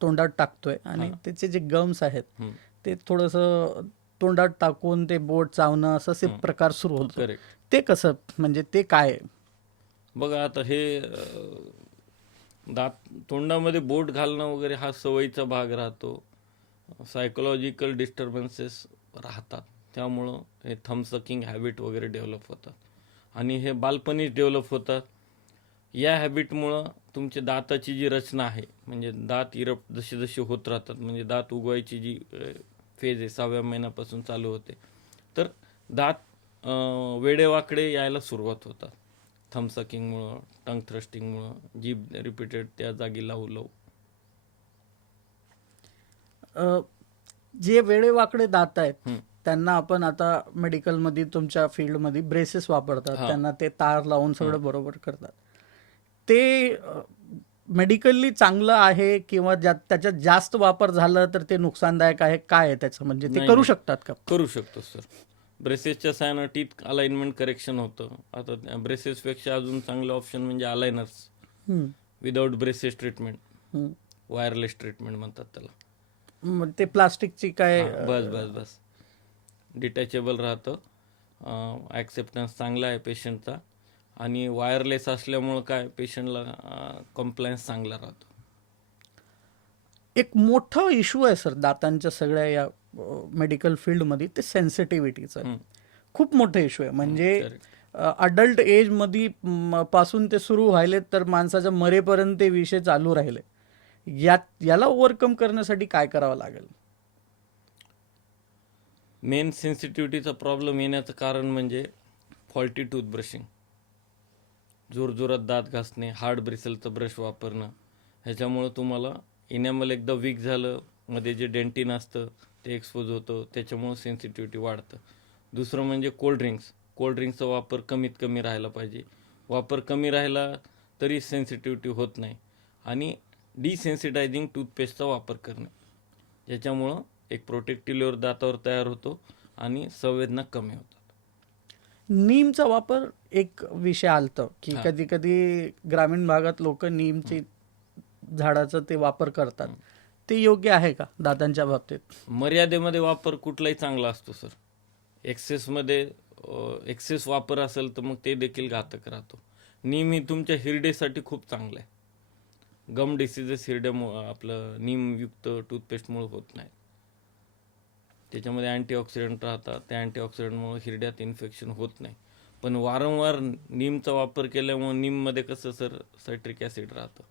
तोंडात टाकतोय आणि हां. त्याचे जे गम्स आहेत हं. ते थोडंसं तोंडात टाकून ते बोट चावणं असं असे प्रकार सुरू होतो. करेक्ट. ते कसं, म्हणजे ते काय आहे? बघा आता हे दात तोंडामध्ये बोट घालणं वगैरे हा सवयीचा भाग राहतो. सायकोलॉजिकल डिस्टर्बन्सेस राहतात, त्यामुळं हे थंबसकिंग हॅबिट वगैरे डेव्हलप होतात आणि हे बालपणीच डेव्हलप होतात. या हॅबिटमुळं तुमच्या दाताची जी रचना आहे, म्हणजे दात इरप्ट जसे जसे होत राहतात, म्हणजे दात उगवायची जी फेज आहे 6व्या महिन्यापासून चालू होते, तर दात वेडेवाकडे यायला सुरुवात होतात. थंबसकिंगमुळं, टंग थ्रस्टिंगमुळं, जीभ रिपीटेड त्या जागी लावू लावू. अ, जे वेडेवाकडे दात आहेत हं. त्यांना आपण आता मेडिकलमध्ये तुमच्या फील्डमध्ये ब्रेसेस वापरतात, हां. त्यांना ते तार लावून सगळं बरोबर करतात. ते मेडिकली चांगलं आहे किंवा त्याच्यात जास्त वापर झालं तर ते नुकसानदायक आहे, काय आहे त्याचं, म्हणजे ते नाही, करू नाही. शकतात का? करू शकतो सर. ब्रेसेसच्या साहाय्यानं टीथ अलाइनमेंट करेक्शन होतं. आता ब्रेसेसपेक्षा अजून चांगलं ऑप्शन म्हणजे अलायनर्स हं, विदाऊट ब्रेसेस ट्रीटमेंट, हं. वायरलेस ट्रीटमेंट म्हणतात त्याला. मग ते प्लास्टिकची काय हां, बस बस बस डिटॅचेबल राहतं. ॲक्सेप्टन्स चांगला आहे पेशंटचा आणि वायरलेस असल्यामुळं काय पेशंटला कम्प्लायन्स चांगला राहतो. एक मोठा इश्यू आहे सर दातांच्या सगळ्या या मेडिकल फील्डमध्ये, ते सेन्सिटिव्हिटीचं आहे. हं. खूप मोठा इश्यू आहे. म्हणजे करेक्ट. अडल्ट एजमध्ये पासून ते सुरू व्हायले तर माणसाच्या मरेपर्यंत ते विषय चालू राहिले. याला ओव्हरकम करण्यासाठी काय करावं लागेल? मेन सेन्सिटिव्हिटीचा प्रॉब्लेम येण्याचं कारण म्हणजे फॉल्टी टूथब्रशिंग, जोरजोरात दात घासणे, हार्ड ब्रिसलचं ब्रश वापरणं. ह्याच्यामुळं तुम्हाला इनॅमल एकदा वीक झालं, मध्ये जे डेंटिन असतं ते एक्सपोज होतं, त्याच्यामुळं सेन्सिटिव्हिटी वाढतं. दुसरं म्हणजे कोल्ड्रिंक्सचा वापर कमीत कमी राहायला पाहिजे. वापर कमी राहिला तरी सेन्सिटिव्हिटी होत नाही. आणि डिसेन्सिटायझिंग टूथपेस्टचा वापर करणे, ज्याच्यामुळं एक प्रोटेक्टिव्ह लेअर दातावर तयार होतो आणि संवेदना कमी होतात. नीमचा वापर एक विषय आलतं की हां. कधी कधी ग्रामीण भागात लोक नीमची झाडाचा ते वापर करतात. ते योग्य आहे का दातांच्या बाबतीत? मर्यादेमध्ये वापर कुठलाही चांगला असतो सर. एक्सेस वापर असेल तर मग ते देखील घातक राहतो. नीम तुमच्या हिरडेसाठी खूप चांगलं आहे. गम डिसीजेस हिरड्यामुळं आपलं नीमयुक्त टूथपेस्टमुळे होत नाही. त्याच्यामध्ये अँटीऑक्सिडंट राहतात, त्या अँटीऑक्सिडंटमुळे हिरड्यात इन्फेक्शन होत नाही. पण वारंवार नीमचा वापर केल्यामुळे, नीममध्ये कसं सर सायट्रिक ॲसिड राहतं,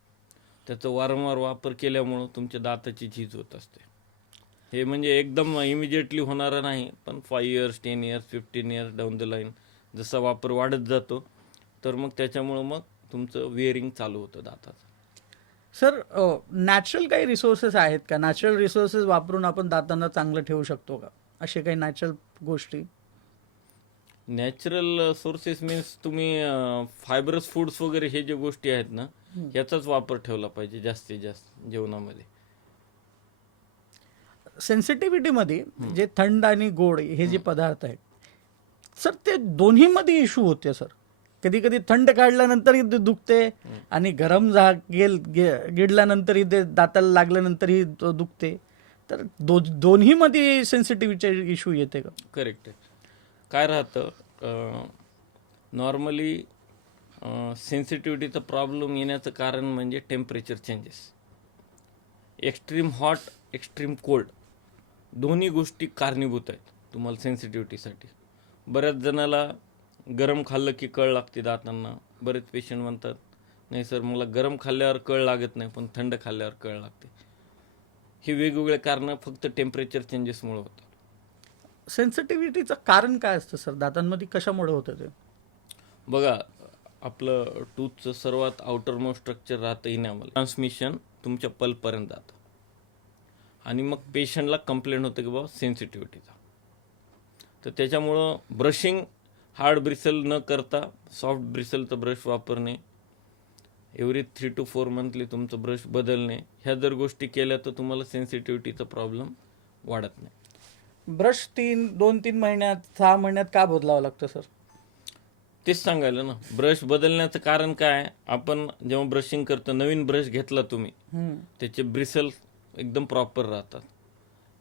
त्याचा वारंवार वापर केल्यामुळं तुमच्या दाताची झीज होत असते. हे म्हणजे एकदम इमिजिएटली होणारं नाही, पण 5 years, 10 years, 15 years down the line जसा वापर वाढत जातो तर मग त्याच्यामुळं मग तुमचं वेअरिंग चालू होतं दाताचं. सर, नॅचरल काही रिसोर्सेस आहेत का? नॅचरल रिसोर्सेस वापरून आपण दातांना चांगलं ठेवू शकतो का? असे काही नॅचरल गोष्टी? नॅचरल सोर्सेस मीन्स तुम्ही फायबरस फूड्स वगैरे हे जे गोष्टी आहेत ना, याचाच वापर ठेवला पाहिजे जास्तीत जास्त जेवणामध्ये. सेन्सिटिव्हिटीमध्ये जे थंड आणि गोड हे जे पदार्थ आहेत सर, ते दोन्हीमध्ये इश्यू होते सर. कधी कधी थंड काढल्यानंतरही ते दुखते आणि गरम गिळल्यानंतरही ते दाताला लागल्यानंतरही दुखते. तर दोन्हीमध्ये सेन्सिटिव्हिटी इश्यू येते का? करेक्ट आहे. काय राहतं, नॉर्मली सेन्सिटिव्हिटीचा प्रॉब्लेम येण्याचं कारण म्हणजे temperature changes. Extreme hot, extreme cold दोन्ही गोष्टी कारणीभूत आहेत तुम्हाला सेन्सिटिव्हिटीसाठी. बऱ्याच जणाला गरम खाल्लं की कळ लागते दातांना. बरेच पेशंट म्हणतात नाही सर मला गरम खाल्ल्यावर कळ लागत नाही पण थंड खाल्ल्यावर कळ लागते. ही वेगवेगळे कारणं फक्त टेम्परेचर चेंजेसमुळे होतात. सेन्सिटिव्हिटीचं कारण काय असतं सर? दातांमध्ये कशामुळे होतं ते? बघा, आपलं टूथचं सर्वात आउटरमोस्ट स्ट्रक्चर राहतं इनॅमल. ट्रान्समिशन तुमच्या पल्पपर्यंत जातं आणि मग पेशंटला कंप्लेंट होतं की बाबा सेन्सिटिव्हिटीचा. तर त्याच्यामुळं ब्रशिंग हार्ड ब्रिसल न करता सॉफ्ट ब्रिसलचं ब्रश वापरणे, एव्हरी 3 to 4 मंथली तुमचं ब्रश बदलणे, ह्या जर गोष्टी केल्या तर तुम्हाला सेन्सिटिव्हिटीचा प्रॉब्लेम वाढत नाही. ब्रश 2-3 महिन्यात 6 महिन्यात का बदलावं लागतं सर? तेच सांगायला ना, ब्रश बदलण्याचं कारण काय आहे, आपण जेव्हा ब्रशिंग करतो नवीन ब्रश घेतला तुम्ही, त्याचे ब्रिसल एकदम प्रॉपर राहतात.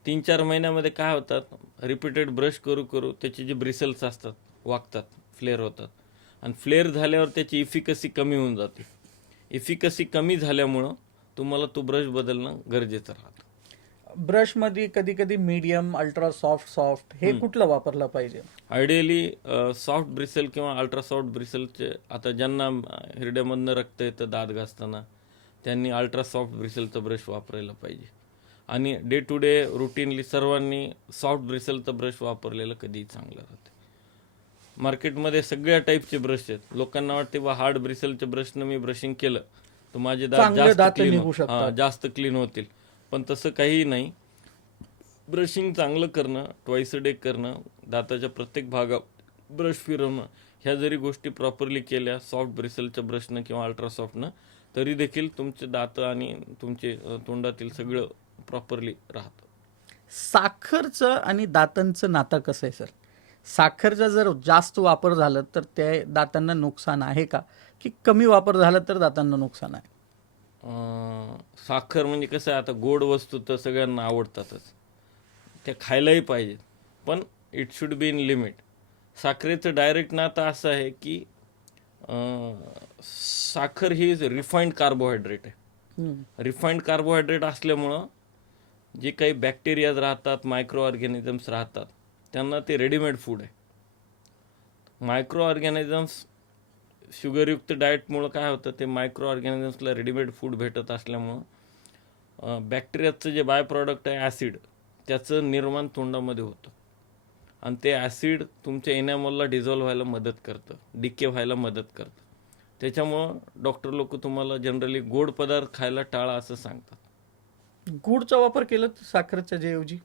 3-4 महिन्यामध्ये काय होतात, रिपीटेड ब्रश करू करू त्याचे जे ब्रिसल्स असतात वागतात, फ्लेअर होतात आणि फ्लेअर झाल्यावर त्याची इफिकसी कमी होऊन जाते. इफिकसी कमी झाल्यामुळं तुम्हाला तो ब्रश बदलणं गरजेचं राहतं. ब्रशमध्ये कधी कधी मीडियम, अल्ट्रा सॉफ्ट हे कुठलं वापरलं पाहिजे? आयडियली सॉफ्ट ब्रिसल किंवा अल्ट्रा सॉफ्ट ब्रिसलचे, आता ज्यांना हिरड्यामधनं रक्त येतं दात घासताना त्यांनी अल्ट्रा सॉफ्ट ब्रिसलचं ब्रश वापरायला पाहिजे. आणि डे टू डे रुटीनली सर्वांनी सॉफ्ट ब्रिसलचं ब्रश वापरलेलं कधीही चांगलं राहतं. मार्केटमध्ये सगळ्या टाईपचे ब्रश आहेत. लोकांना वाटते बा हार्ड ब्रिसलच्या ब्रशनं मी ब्रशिंग केलं तर माझे दात चांगले जास्त दात क्लीन निघू शकतात. जास्त क्लीन होतील, पण तसं काहीही नाही. ब्रशिंग चांगलं करणं, ट्वाइस अ डे करणं, दाताच्या प्रत्येक भागात ब्रश फिरवणं, ह्या जरी गोष्टी प्रॉपरली केल्या सॉफ्ट ब्रिसलच्या ब्रशनं किंवा अल्ट्रा सॉफ्टनं, तरी देखील तुमचे दात आणि तुमचे तोंडातील सगळं प्रॉपरली राहतं. साखरचं आणि दातांचं नातं कसं आहे सर? साखरचा जर जास्त वापर झाला तर ते दातांना नुकसान आहे का, की कमी वापर झाला तर दातांना नुकसान आहे? साखर म्हणजे कसं आहे, आता गोड वस्तू तर सगळ्यांना आवडतातच, त्या खायलाही पाहिजेत, पण it should be in limit. साखरेचं डायरेक्ट नातं असं आहे की साखर ही रिफाईंड कार्बोहायड्रेट आहे. रिफाईंड कार्बोहायड्रेट असल्यामुळं जे काही बॅक्टेरियाज राहतात, मायक्रो ऑर्गॅनिझम्स राहतात, त्यांना ते रेडीमेड फूड आहे. मायक्रो ऑर्गॅनिझम्स शुगरयुक्त डाएटमुळं काय होतं, ते मायक्रो ऑर्गॅनिझम्सला रेडीमेड फूड भेटत असल्यामुळं बॅक्टेरियाचं जे बाय प्रॉडक्ट आहे ॲसिड, त्याचं निर्माण तोंडामध्ये होतं आणि ते ॲसिड तुमच्या एनॅमलला डिझॉल्व्ह व्हायला मदत करतं, डिके व्हायला मदत करतं. त्याच्यामुळं डॉक्टर लोक तुम्हाला जनरली गोड पदार्थ खायला टाळा असं सांगतात. गुळचा वापर केला तर साखरेच्या ऐवजी?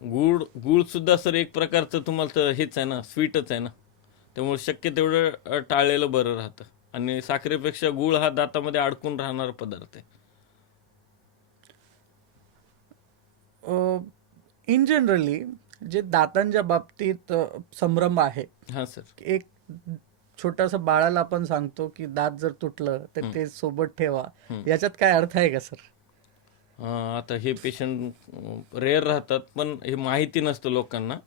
गूळ सुद्धा सर एक प्रकारचं तुम्हाला तर हेच आहे ना, स्वीटच आहे ना, त्यामुळे शक्य तेवढं टाळलेलं बरं राहतं. आणि साखरेपेक्षा गूळ हा दातामध्ये अडकून राहणारा पदार्थ आहे. इन जनरली जे दातांच्या बाबतीत संभ्रम आहे, हां सर. एक छोटासा बाळाला आपण सांगतो की दात जर तुटलं तर ते सोबत ठेवा, याच्यात काय अर्थ आहे का सर? आता हे पेशंट रेअर राहतात, पण हे माहिती नसतं लोकांना.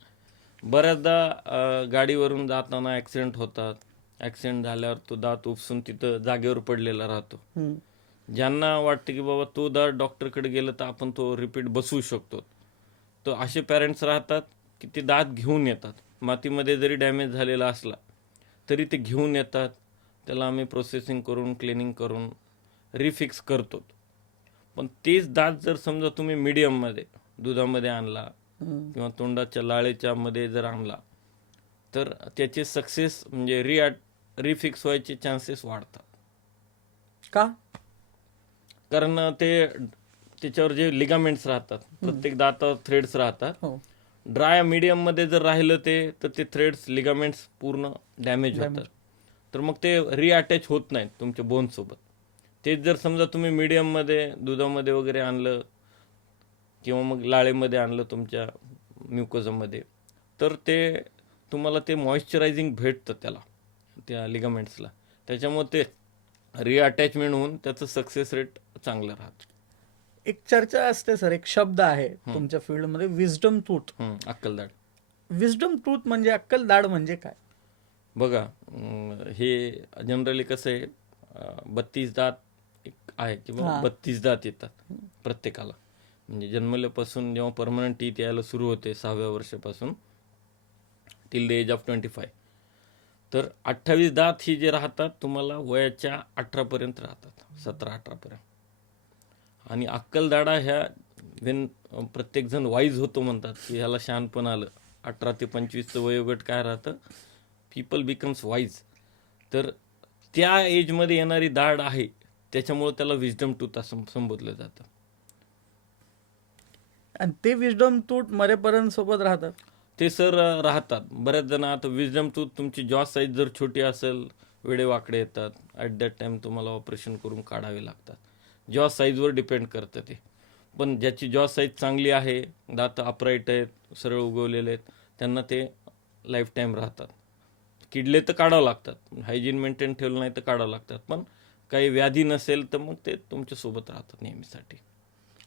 बऱ्याचदा गाडीवरून जाताना ॲक्सिडेंट होतात. ॲक्सिडेंट झाल्यावर तो दात उपसून तिथं जागेवर पडलेला राहतो. ज्यांना वाटतं की बाबा तो दात डॉक्टरकडे गेलं तर आपण तो रिपीट बसवू शकतो, तर असे पॅरेंट्स राहतात की ते दात घेऊन येतात. मातीमध्ये जरी डॅमेज झालेला असला तरी ते घेऊन येतात. त्याला आम्ही प्रोसेसिंग करून क्लिनिंग करून रिफिक्स करतो. पण तेच दात जर समजा तुम्ही मीडियममध्ये दुधामध्ये आणला किंवा तोंडाच्या लाळेच्या मध्ये जर आणला तर त्याचे सक्सेस म्हणजे रिफिक्स व्हायचे चान्सेस वाढतात. का? कारण त्याच्यावर जे लिगामेंट्स राहतात, प्रत्येक दातावर थ्रेड्स राहतात. ड्राय मीडियममध्ये जर राहिलं तर ते थ्रेड्स लिगामेंट्स पूर्ण डॅमेज होतात, तर मग ते रिअटॅच होत नाहीत तुमच्या बोनसोबत. तेच जर समजा तुम्ही मीडियममध्ये दुधामध्ये वगैरे आणलं किंवा मग लाळेमध्ये आणलं तुमच्या म्युकोझामध्ये, तर ते तुम्हाला ते मॉइश्चरायझिंग भेटतं त्याला, त्या लिगामेंट्सला. त्याच्यामुळे ते रिअटॅचमेंट होऊन त्याचं सक्सेस रेट चांगलं राहतं. एक चर्चा असते सर, एक शब्द आहे तुमच्या फील्डमध्ये, विजडम टूथ. अक्कलदाढ. विजडम टूथ म्हणजे अक्कलदाढ म्हणजे काय? बघा, हे जनरली कसं आहे, 32 दात आहे किंवा 32 दात येतात प्रत्येकाला. म्हणजे जन्मल्यापासून जेव्हा परमनंट टीथ यायला सुरू होते 6व्या वर्षापासून टिल द एज ऑफ 25, तर 28 दात ही जे राहतात तुम्हाला वयाच्या 18पर्यंत राहतात, 17-18पर्यंत. आणि अक्कलदाढा ह्या प्रत्येकजण वाईज होतो म्हणतात की ह्याला शहाणपण आलं. 18 ते 25चं वयोगट काय राहतं, पीपल बिकम्स वाईज. तर त्या एजमध्ये येणारी दाढ आहे, त्याच्यामुळे त्याला विजडम टूथ असं संबोधलं जातं. आणि ते विजडम टूथ मरेपर्यंत सोबत राहतात. ते सर राहतात. बऱ्याच जण आता विजडम टूथ तुमची जॉ साईज जर छोटी असेल, वेडे वाकडे येतात, ॲट दॅट टाइम तुम्हाला ऑपरेशन करून काढावे लागतात. जॉ साईजवर डिपेंड करतं ते. पण ज्याची जॉ साईज चांगली आहे, दात अपराईट आहेत, सरळ उगवलेले आहेत, त्यांना ते लाईफ टाईम राहतात. किडले तर काढावं लागतात, हायजीन मेंटेन ठेवलं नाही तर काढावं लागतात. पण काही व्याधी नसेल तर मग ते तुमच्यासोबत राहतात नेहमीसाठी.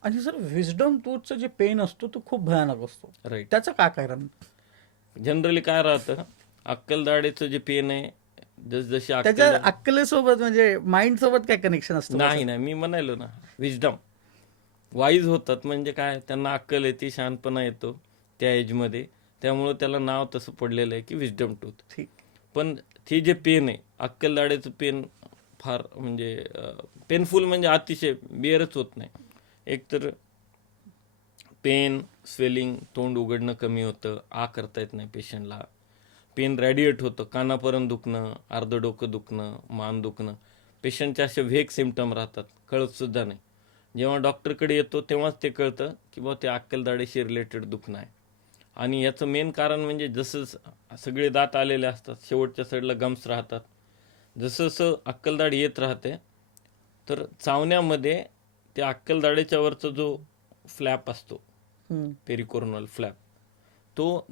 आणि सर विजडम टूथचं जे पेन असतो तो खूप भयानक असतो, राईट. त्याचं काय कारण? जनरली काय राहतं, अक्कलदाढेचं जे पेन आहे, जसजशी त्याच्या अक्कल अक्कलेसोबत म्हणजे माइंड सोबत काय कनेक्शन असतं का, नाही सर? नाही, मी म्हणालो ना, विजडम वाईज होतात म्हणजे काय, त्यांना अक्कल येते, शहाणपणा येतो त्या एजमध्ये, त्यामुळं त्याला नाव तसं पडलेलं आहे की विजडम टूथ. ठीक. पण ते जे पेन आहे, अक्कलदाढेचं पेन फार म्हणजे पेनफुल म्हणजे अतिशय बिअरच होत नाही. एकतर पेन, स्वेलिंग, तोंड उघडणं कमी होतं, करता येत नाही पेशंटला, पेन रॅडिएट होतं, कानापर्यंत दुखणं, अर्धं डोकं दुखणं, मान दुखणं, पेशंटचे असे व्हेग सिम्पटम राहतात, कळतसुद्धा नाही. जेव्हा डॉक्टरकडे येतो तेव्हाच ते कळतं की बाबा ते अक्कलदाढीशी रिलेटेड दुखणं आहे. आणि याचं मेन कारण म्हणजे जसं सगळे दात आलेले असतात, शेवटच्या साईडला गम्स राहतात, जसं जसं अक्कलदाढ येत राहते, तर चावण्यामध्ये त्या अक्कलदाढेच्या वरचा जो फ्लॅप असतो, पेरिकोर्नल फ्लॅप, तो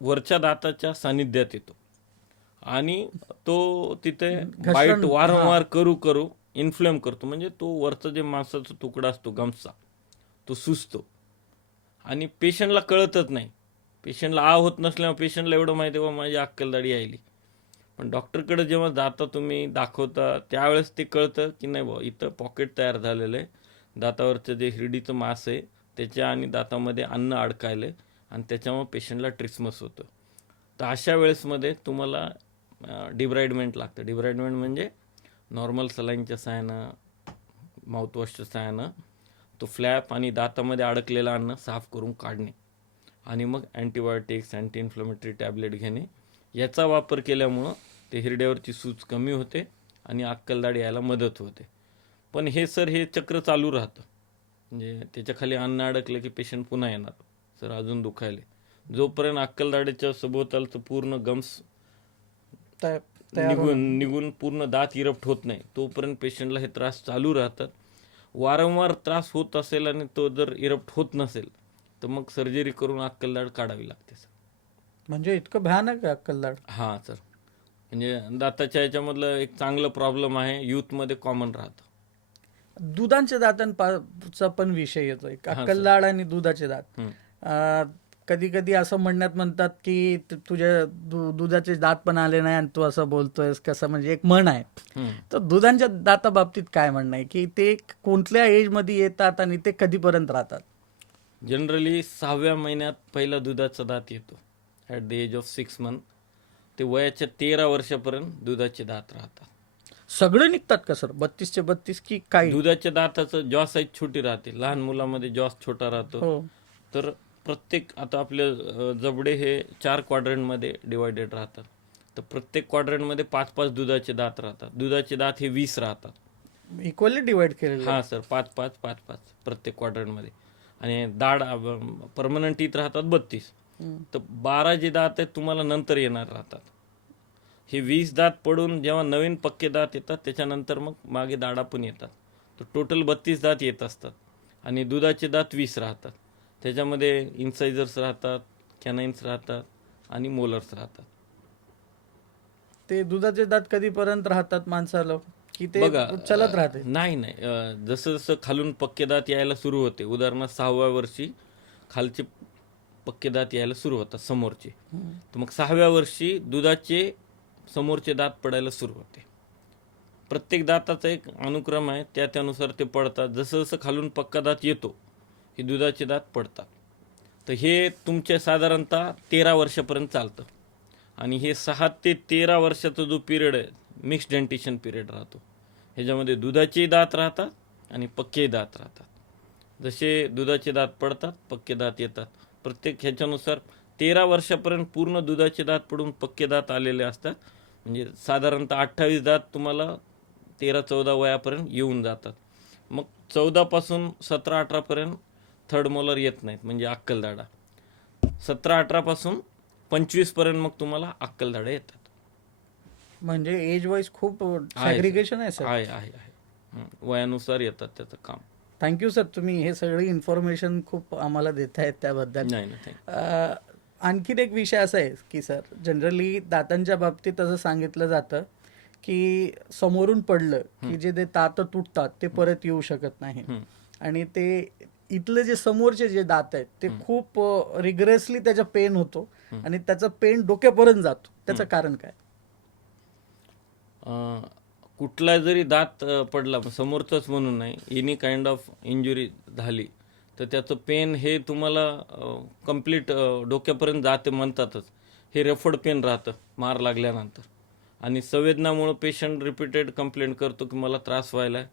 वरच्या दाताच्या सानिध्यात येतो आणि तो तिथे बाईट वारंवार करू करू इन्फ्लेम करतो. म्हणजे तो वरचा जे मांसाचा तुकडा असतो गम्सचा, तो सुजतो आणि पेशंटला कळतच नाही. पेशंटला होत नसल्यामुळे पेशंटला एवढं माहिती आहे, माझी अक्कलदाढी आली. पण डॉक्टरकडे जेव्हा जाता तुम्ही दाखवता त्यावेळेस ते कळतं की नाही बुवा, इथं पॉकेट तयार झालेलं आहे, दातावरचं जे हिरडीचं मांस आहे त्याच्या आणि दातामध्ये अन्न अडकायलं आहे आणि त्याच्यामुळे पेशंटला ट्रिस्मस होतं. तर अशा वेळेसमध्ये तुम्हाला डिब्राइडमेंट लागतं. डिब्राइडमेंट म्हणजे नॉर्मल सलाईनच्या साहाय्यानं, माउथवॉशच्या साहाय्यानं तो फ्लॅप आणि दातामध्ये अडकलेलं अन्न साफ करून काढणे आणि मग अँटीबायोटिक्स, अँटी इन्फ्लेमेटरी टॅबलेट घेणे. याचा वापर केल्यामुळं ते हिरड्यावरची सूज कमी होते आणि अक्कलदाढ यायला मदत होते. पण हे चक्र चालू राहतं. म्हणजे त्याच्या खाली अन्न अडकलं की पेशंट पुन्हा येणार, सर अजून दुखायले. जोपर्यंत अक्कलदाढीच्या सभोवतालचं पूर्ण गम्स निघून पूर्ण दात इरप्ट होत नाही, तोपर्यंत पेशंटला हे त्रास चालू राहतात. वारंवार त्रास होत असेल आणि तो जर इरप्ट होत नसेल तर मग सर्जरी करून अक्कलदाढ काढावी लागते सर. म्हणजे इतकं भयानक आहे अक्कलदाढ? हां सर. म्हणजे दाताच्या याच्यामधलं एक चांगलं प्रॉब्लेम आहे, यूथमध्ये कॉमन राहतं. दुधाच्या दातांचा पण विषय येतो, एक अक्कलदाढ आणि दुधाचे दात. कधी कधी असं म्हणतात की तुझ्या दुधाचे दात पण आले नाही आणि तू असं बोलतोयस कसं, म्हणजे एक म्हण आहे. तर दुधाच्या दाताबाबतीत काय म्हणणं आहे की ते कोणत्या एजमध्ये येतात आणि ते कधीपर्यंत राहतात? जनरली 6व्या महिन्यात पहिला दुधाचा दात येतो, at the age of 6 month. ते वयाच्या 13 वर्षापर्यंत दुधाचे दात राहतात. सगळे निघतात का सर, 32चे 32 की काही? दुधाच्या दाताचं जॉ साईज छोटी राहते, लहान मुलामध्ये जॉ छोटा राहतो. तर प्रत्येक, आता आपले जबडे हे 4 क्वाड्रंटमध्ये डिवायडेड राहतात, तर प्रत्येक क्वाड्रंटमध्ये 5-5 दुधाचे दात राहतात. दुधाचे दात हे 20 राहतात, इक्वली डिवाइड केलेले. हां सर, 5-5 प्रत्येक क्वाड्रंटमध्ये. आणि दाढ परमनंट टीथ राहतात 32. तर 12 जे दात आहेत तुम्हाला नंतर येणार राहतात. हे 20 दात पडून जेव्हा नवीन पक्के दात येतात त्याच्यानंतर मग मागे दाढा पण येतात. तर टोटल 32 दात येत असतात आणि दुधाचे दात 20 राहतात. त्याच्यामध्ये इन्सायझर्स राहतात, कॅनाइन्स राहतात आणि मोलर्स राहतात. ते दुधाचे दात कधीपर्यंत राहतात माणसाला, की ते चलत राहते? नाही, जसं जसं खालून पक्के दात यायला सुरू होते, उदाहरणार्थ 6व्या वर्षी खालचे पक्के दात यायला सुरू होतात समोरचे, तर मग 6व्या वर्षी दुधाचे समोरचे दात पडायला सुरू होते. प्रत्येक दाताचा एक अनुक्रम आहे, त्यानुसार ते पडतात. जसं जसं खालून पक्का दात येतो हे दुधाचे दात पडतात. तर हे तुमचे साधारणतः 13 वर्षापर्यंत चालतं. आणि हे 6 ते 13 वर्षाचा जो पिरियड आहे, मिक्स डेंटिशन पिरियड राहतो. ह्याच्यामध्ये दुधाचे दात राहतात आणि पक्के दात राहतात. जसे दुधाचे दात पडतात, पक्के दात येतात. प्रत्येक ह्याच्यानुसार 13 वर्षापर्यंत पूर्ण दुधाचे दात पडून पक्के दात आलेले असतात. म्हणजे साधारणतः 28 दात तुम्हाला 13-14 वयापर्यंत येऊन जातात. मग 14 पासून 17-18 पर्यंत थर्ड मोलर येत नाहीत, म्हणजे अक्कलदाढा. 17-18 पासून 25 पर्यंत मग तुम्हाला अक्कलदाढा येतात. म्हणजे एज वाईज खूप आहे सर, सॅग्रिगेशन आहे सर. आहे. वयानुसार येतात त्याचं काम. थँक्यू सर, तुम्ही हे सगळी इन्फॉर्मेशन खूप आम्हाला देतायत त्याबद्दल. नाही ना, थँक्यू. आणखीन एक विषय असा आहे की सर, जनरली दातांच्या बाबतीत असं सांगितलं जातं की समोरून पडलं की जे ते दात तुटतात ते परत येऊ शकत नाही, आणि ते इथले जे समोरचे जे दात आहेत ते खूप रिग्रेसली त्याचा पेन होतो आणि त्याचा पेन डोक्यापर्यंत जातो. त्याचं कारण काय? कुठला जरी दात पडला, समोरचाच म्हणून नाही, एनी काइंड ऑफ इंजुरी झाली तर त्याचं पेन हे तुम्हाला कम्प्लीट डोक्यापर्यंत जाते म्हणतातच. हे रेफर्ड पेन राहतं मार लागल्यानंतर, आणि संवेदनामुळं पेशंट रिपीटेड कंप्लेंट करतो की मला त्रास व्हायला आहे,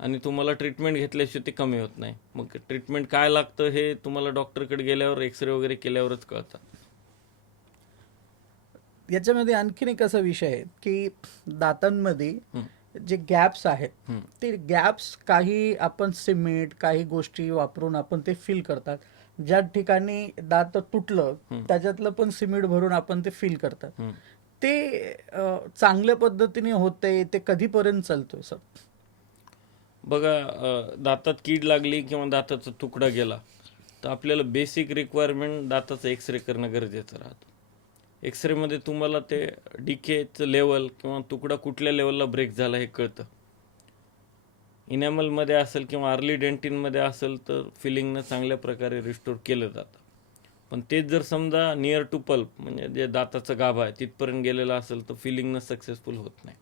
आणि तुम्हाला ट्रीटमेंट घेतल्याशिवाय ते कमी होत नाही. मग ट्रीटमेंट काय लागतं हे तुम्हाला डॉक्टरकडे गेल्यावर एक्सरे वगैरे केल्यावरच कळतं. याच्यामध्ये आणखीन एक असा विषय आहे की दातांमध्ये जे गॅप्स आहेत ते गॅप्स काही आपण सिमेंट काही गोष्टी वापरून आपण ते फिल करतात. ज्या ठिकाणी दात तुटलं त्याच्यातलं पण सिमेंट भरून आपण ते फिल करतात. ते चांगल्या पद्धतीने होतंय ते कधीपर्यंत चालतोय सर? बघा, दातात कीड लागली किंवा दाताचा तुकडा गेला तर आपल्याला बेसिक रिक्वायरमेंट दाताचा एक्सरे करणं गरजेचं राहतं. एक्सरेमध्ये तुम्हाला ते डिकेचं लेवल किंवा तुकडा कुठल्या लेवलला ब्रेक झाला हे कळतं. इनॅमलमध्ये असेल किंवा अर्ली डेंटिनमध्ये असेल तर फिलिंगनं चांगल्या प्रकारे रिस्टोर केलं जातं. पण तेच जर समजा नियर टू पल्प म्हणजे जे दाताचा गाभा आहे तिथपर्यंत गेलेला असेल तर फिलिंगनं सक्सेसफुल होत नाही.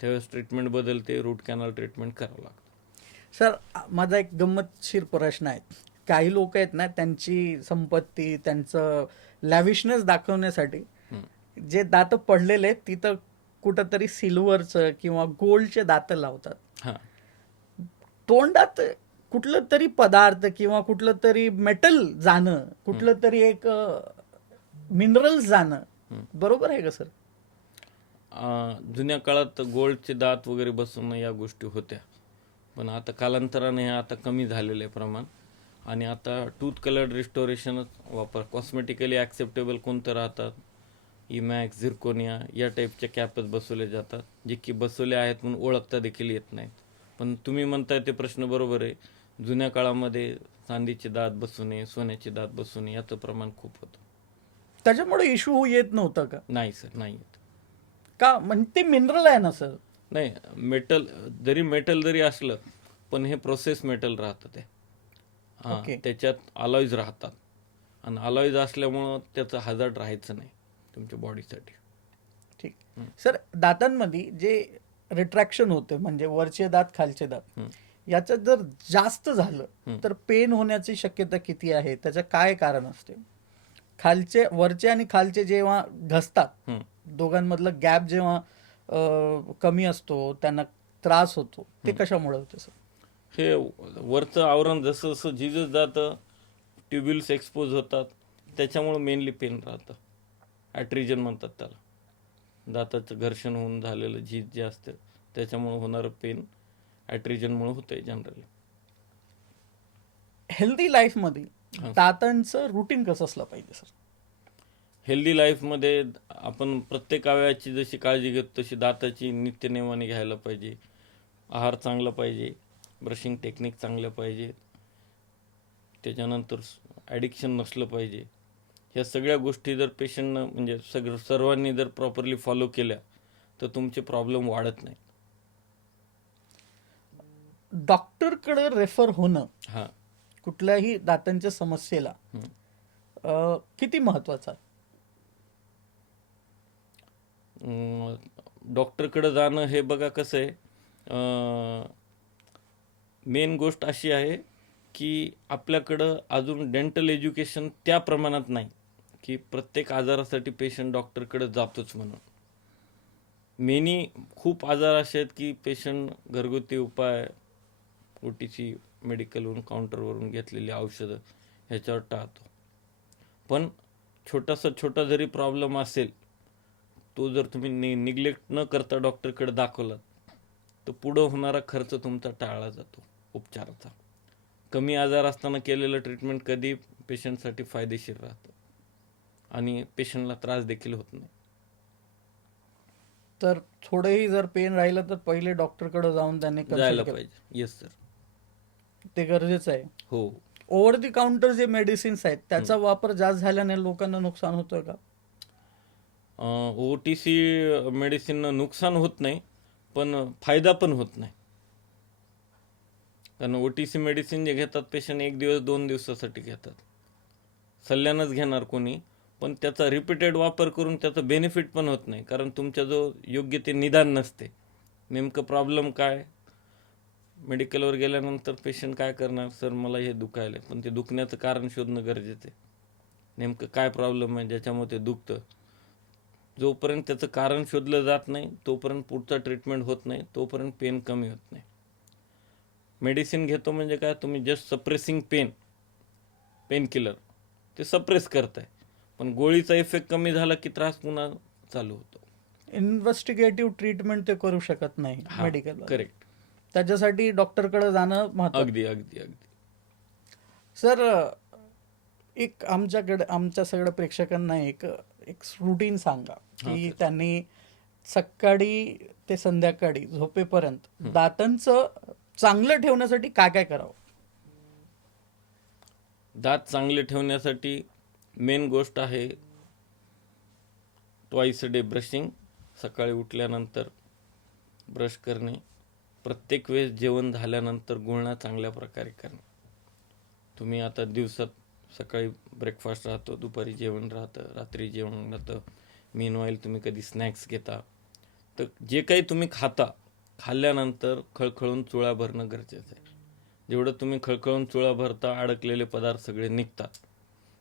त्यावेळेस ट्रीटमेंट बदलते, रूट कॅनल ट्रीटमेंट करावं लागतं. सर, माझा एक गंमतशीर प्रश्न आहे. काही लोक आहेत ना, त्यांची संपत्ती त्यांचं लॅविशनेस दाखवण्यासाठी जे दात पडलेले आहेत तिथं कुठंतरी सिल्वरचं किंवा गोल्डचे दात लावतात. हां, तोंडात कुठलं तरी पदार्थ किंवा कुठलं तरी मेटल जाणं, कुठलं तरी एक मिनरल्स जाणं, बरोबर आहे का सर? जुन्या काळात गोल्डचे दात वगैरे बसवणं या गोष्टी होत्या, पण आता कालांतराने हे आता कमी झालेलं आहे प्रमाण. आणि आता टूथ कलर्ड रिस्टोरेशनच वापर, कॉस्मेटिकली ॲक्सेप्टेबल कोणतं राहतात, इमॅक्स, झिर्कोनिया या टाईपच्या कॅपच बसवले जातात, जे की बसवले आहेत म्हणून ओळखता देखील येत नाहीत. पण तुम्ही म्हणताय ते प्रश्न बरोबर आहे. जुन्या काळामध्ये चांदीचे दात बसवणे, सोन्याचे दात बसवणे याचं प्रमाण खूप होतं. त्याच्यामुळे इश्यू येत नव्हतं का? नाही सर, नाही येत. का म्हणजे ते मिनरल आहे ना सर? नाही, मेटल जरी असलं पण हे प्रोसेस मेटल राहतं ते. हां, ओके. त्याच्यात अलॉईज राहतात, आणि अलॉईज असल्यामुळं त्याचं हजार्ड राहायचं नाही तुमच्या बॉडीसाठी. ठीक. सर, दातांमध्ये जे रिट्रॅक्शन होते म्हणजे वरचे दात खालचे दात याच्यात जर जास्त झालं तर पेन होण्याची शक्यता किती आहे? त्याचं काय कारण असते? वरचे आणि खालचे जेव्हा घसतात दोघांमधलं गॅप जेव्हा कमी असतो त्यांना त्रास होतो, ते कशामुळे होते सर? हे वरचं आवरण जसं जसं झिजत जातं, ट्युब्युल्स एक्सपोज होतात, त्याच्यामुळं मेनली पेन राहतं. ॲट्रिजन म्हणतात त्याला. दाताचं घर्षण होऊन झालेलं झीज जे असतं त्याच्यामुळं होणारं पेन ॲट्रिजनमुळे होतंय जनरली. हेल्दी लाईफमध्ये दातांचं रुटीन कसं असलं पाहिजे सर? हेल्दी लाईफमध्ये आपण प्रत्येक अवयवाची जशी काळजी घेतो तशी दाताची नित्यनेमाने घ्यायला पाहिजे. आहार चांगला पाहिजे, ब्रशिंग टेक्निक चांगलं पाहिजे, त्याच्यानंतर ॲडिक्शन नसलं पाहिजे. ह्या सगळ्या गोष्टी जर पेशंटनं म्हणजे सर्वांनी जर प्रॉपरली फॉलो केल्या तर तुमचे प्रॉब्लेम वाढत नाही. डॉक्टरकडे रेफर होणं हां, कुठल्याही दातांच्या समस्येला किती महत्वाचं आहे? डॉक्टरकडं जाणं हे बघा कसं आहे, मेन गोष्ट अशी आहे की आपल्याकडं अजून डेंटल एज्युकेशन त्या प्रमाणात नाही की प्रत्येक आजारासाठी पेशंट डॉक्टरकडे जातोच म्हणून. खूप आजार असे आहेत की पेशंट घरगुती उपाय, OTC मेडिकलवरून काउंटरवरून घेतलेली औषधं ह्याच्यावर टाळतो. पण छोटा जरी प्रॉब्लेम असेल तो जर तुम्ही निग्लेक्ट न करता डॉक्टरकडे दाखवलात तर पुढं होणारा खर्च तुमचा टाळला जातो उपचाराचा. कमी आजार असताना केलेलं ट्रीटमेंट कधी पेशंटसाठी फायदेशीर राहतं आणि पेशंटला त्रास देखील होत नाही. तर थोडंही जर पेन राहिलं तर पहिले डॉक्टरकडे जाऊन त्यांनी जायला कन्सल्ट केलं, पाहिजे. Yes sir. ते गरजेचं आहे. हो. ओव्हर दी काउंटर जे मेडिसिन्स आहेत त्याचा वापर जास्त झाल्याने लोकांना नुकसान होतोय का? OTC मेडिसिननं नुकसान होत नाही, पण फायदा पण होत नाही. कारण OTC मेडिसिन जे घेतात पेशंट 1 दिवस 2 दिवसासाठी घेतात, सल्ल्यानंच घेणार कोणी, पण त्याचा रिपीटेड वापर करून त्याचं बेनिफिट पण होत नाही. कारण तुमच्या जो योग्य ते निदान नसते. नेमकं प्रॉब्लेम काय, मेडिकलवर गेल्यानंतर पेशंट काय करणार, सर मला हे दुखायलं, पण ते दुखण्याचं कारण शोधणं गरजेचं आहे. नेमकं काय प्रॉब्लेम आहे ज्याच्यामुळे ते दुखतं. जोपर्यंत त्याचं कारण शोधलं जात नाही तोपर्यंत पुढचा ट्रीटमेंट होत नाही, तोपर्यंत पेन कमी होत नाही. मेडिसिन घेतो म्हणजे काय, तुम्ही जस्ट सप्रेसिंग पेन किलर ते सप्रेस करताय, पण गोळीचा इफेक्ट कमी झाला की त्रास पुन्हा चालू होतो. इन्व्हेस्टिगेटिव्ह ट्रीटमेंट ते करू शकत नाही मेडिकल. करेक्ट. त्याच्यासाठी डॉक्टरकडे जाणं महत्त्वाचं. अगदी अगदी अगदी. सर, एक आमच्या सगळ्या प्रेक्षकांना एक एक रुटीन सांगा की त्यांनी सकाळी ते संध्याकाळी झोपेपर्यंत दातांचं चांगलं ठेवण्यासाठी काय काय करावं. दात चांगले ठेवण्यासाठी मेन गोष्ट आहे ट्वाइस अ डे ब्रशिंग. सकाळी उठल्यानंतर ब्रश करणे, प्रत्येक वेळेस जेवण झाल्यानंतर गुळणा चांगल्या प्रकारे करणे. तुम्ही आता दिवसात सकाळी ब्रेकफास्ट राहतो, दुपारी जेवण राहतं, रात्री जेवण राहतं, मीनवाईल तुम्ही कधी स्नॅक्स घेता, तर जे काही तुम्ही खाल्ल्यानंतर खळखळून चुळा भरणं गरजेचं आहे. जेवढं तुम्ही खळखळून चुळा भरता अडकलेले पदार्थ सगळे निघतात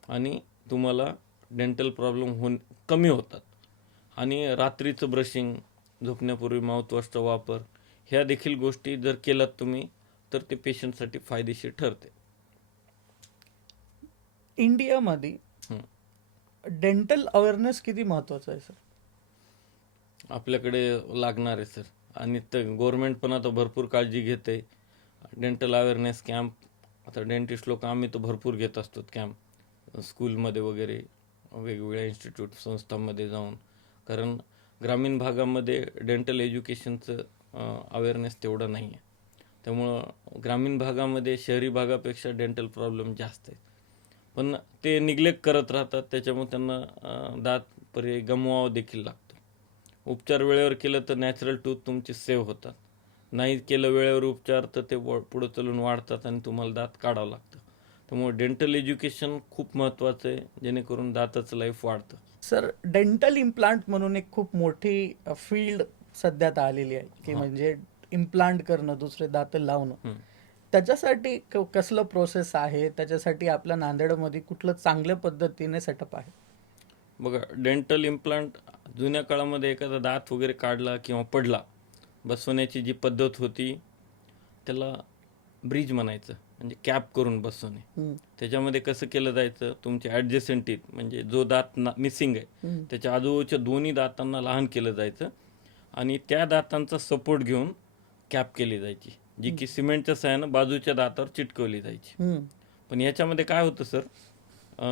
आणि तुम्हाला डेंटल प्रॉब्लेम कमी होतात. आणि रात्रीचं ब्रशिंग, झोपण्यापूर्वी माउथवॉशचा वापर, ह्या देखील गोष्टी जर केलात तुम्ही तर ते पेशंटसाठी फायदेशीर ठरते. इंडियामध्ये डेंटल अवेअरनेस किती महत्वाचं आहे सर? आपल्याकडे लागणार आहे सर, आणि गव्हर्नमेंट पण आता भरपूर काळजी घेते. डेंटल अवेअरनेस कॅम्प, आता डेंटिस्ट लोक आम्ही तर भरपूर घेत असतो कॅम्प, स्कूलमध्ये वगैरे, वेगवेगळ्या इन्स्टिट्यूट संस्थांमध्ये जाऊन. कारण ग्रामीण भागामध्ये डेंटल एज्युकेशनचं अवेअरनेस तेवढं नाही आहे. त्यामुळं ग्रामीण भागामध्ये शहरी भागापेक्षा डेंटल प्रॉब्लेम जास्त आहेत, पण ते निग्लेक्ट करत राहतात. त्याच्यामुळे त्यांना दात पर्याय गमवावं देखील लागतो. उपचार वेळेवर केलं तर नॅचरल टूथ तुमचे सेव्ह होतात, नाही केलं वेळेवर उपचार तर ते पुढं चलून वाढतात आणि तुम्हाला दात काढावं लागतं. त्यामुळे डेंटल एज्युकेशन खूप महत्त्वाचं आहे, जेणेकरून दाताचं लाईफ वाढतं. सर, डेंटल इम्प्लांट म्हणून एक खूप मोठी फील्ड सध्यात आलेली आहे की म्हणजे इम्प्लांट करणं, दुसरे दात लावणं. त्याच्यासाठी कसलं प्रोसेस आहे, त्याच्यासाठी आपल्या नांदेडमध्ये कुठलं चांगल्या पद्धतीने सेटअप आहे? बघा, डेंटल इम्प्लांट जुन्या काळामध्ये एखादा दात वगैरे काढला किंवा पडला, बसवण्याची जी पद्धत होती त्याला ब्रिज म्हणायचं, म्हणजे कॅप करून बसवणे. त्याच्यामध्ये कसं केलं जायचं, तुमचे ॲडजस्टंट टीथ म्हणजे जो दात मिसिंग आहे त्याच्या आजूबाजूच्या दोन्ही दातांना लहान केलं जायचं आणि त्या दातांचा सपोर्ट घेऊन कॅप केली जायची, जी की सिमेंटच्या सहाय्यानं बाजूच्या दातावर चिटकवली जायची. पण याच्यामध्ये काय होतं सर,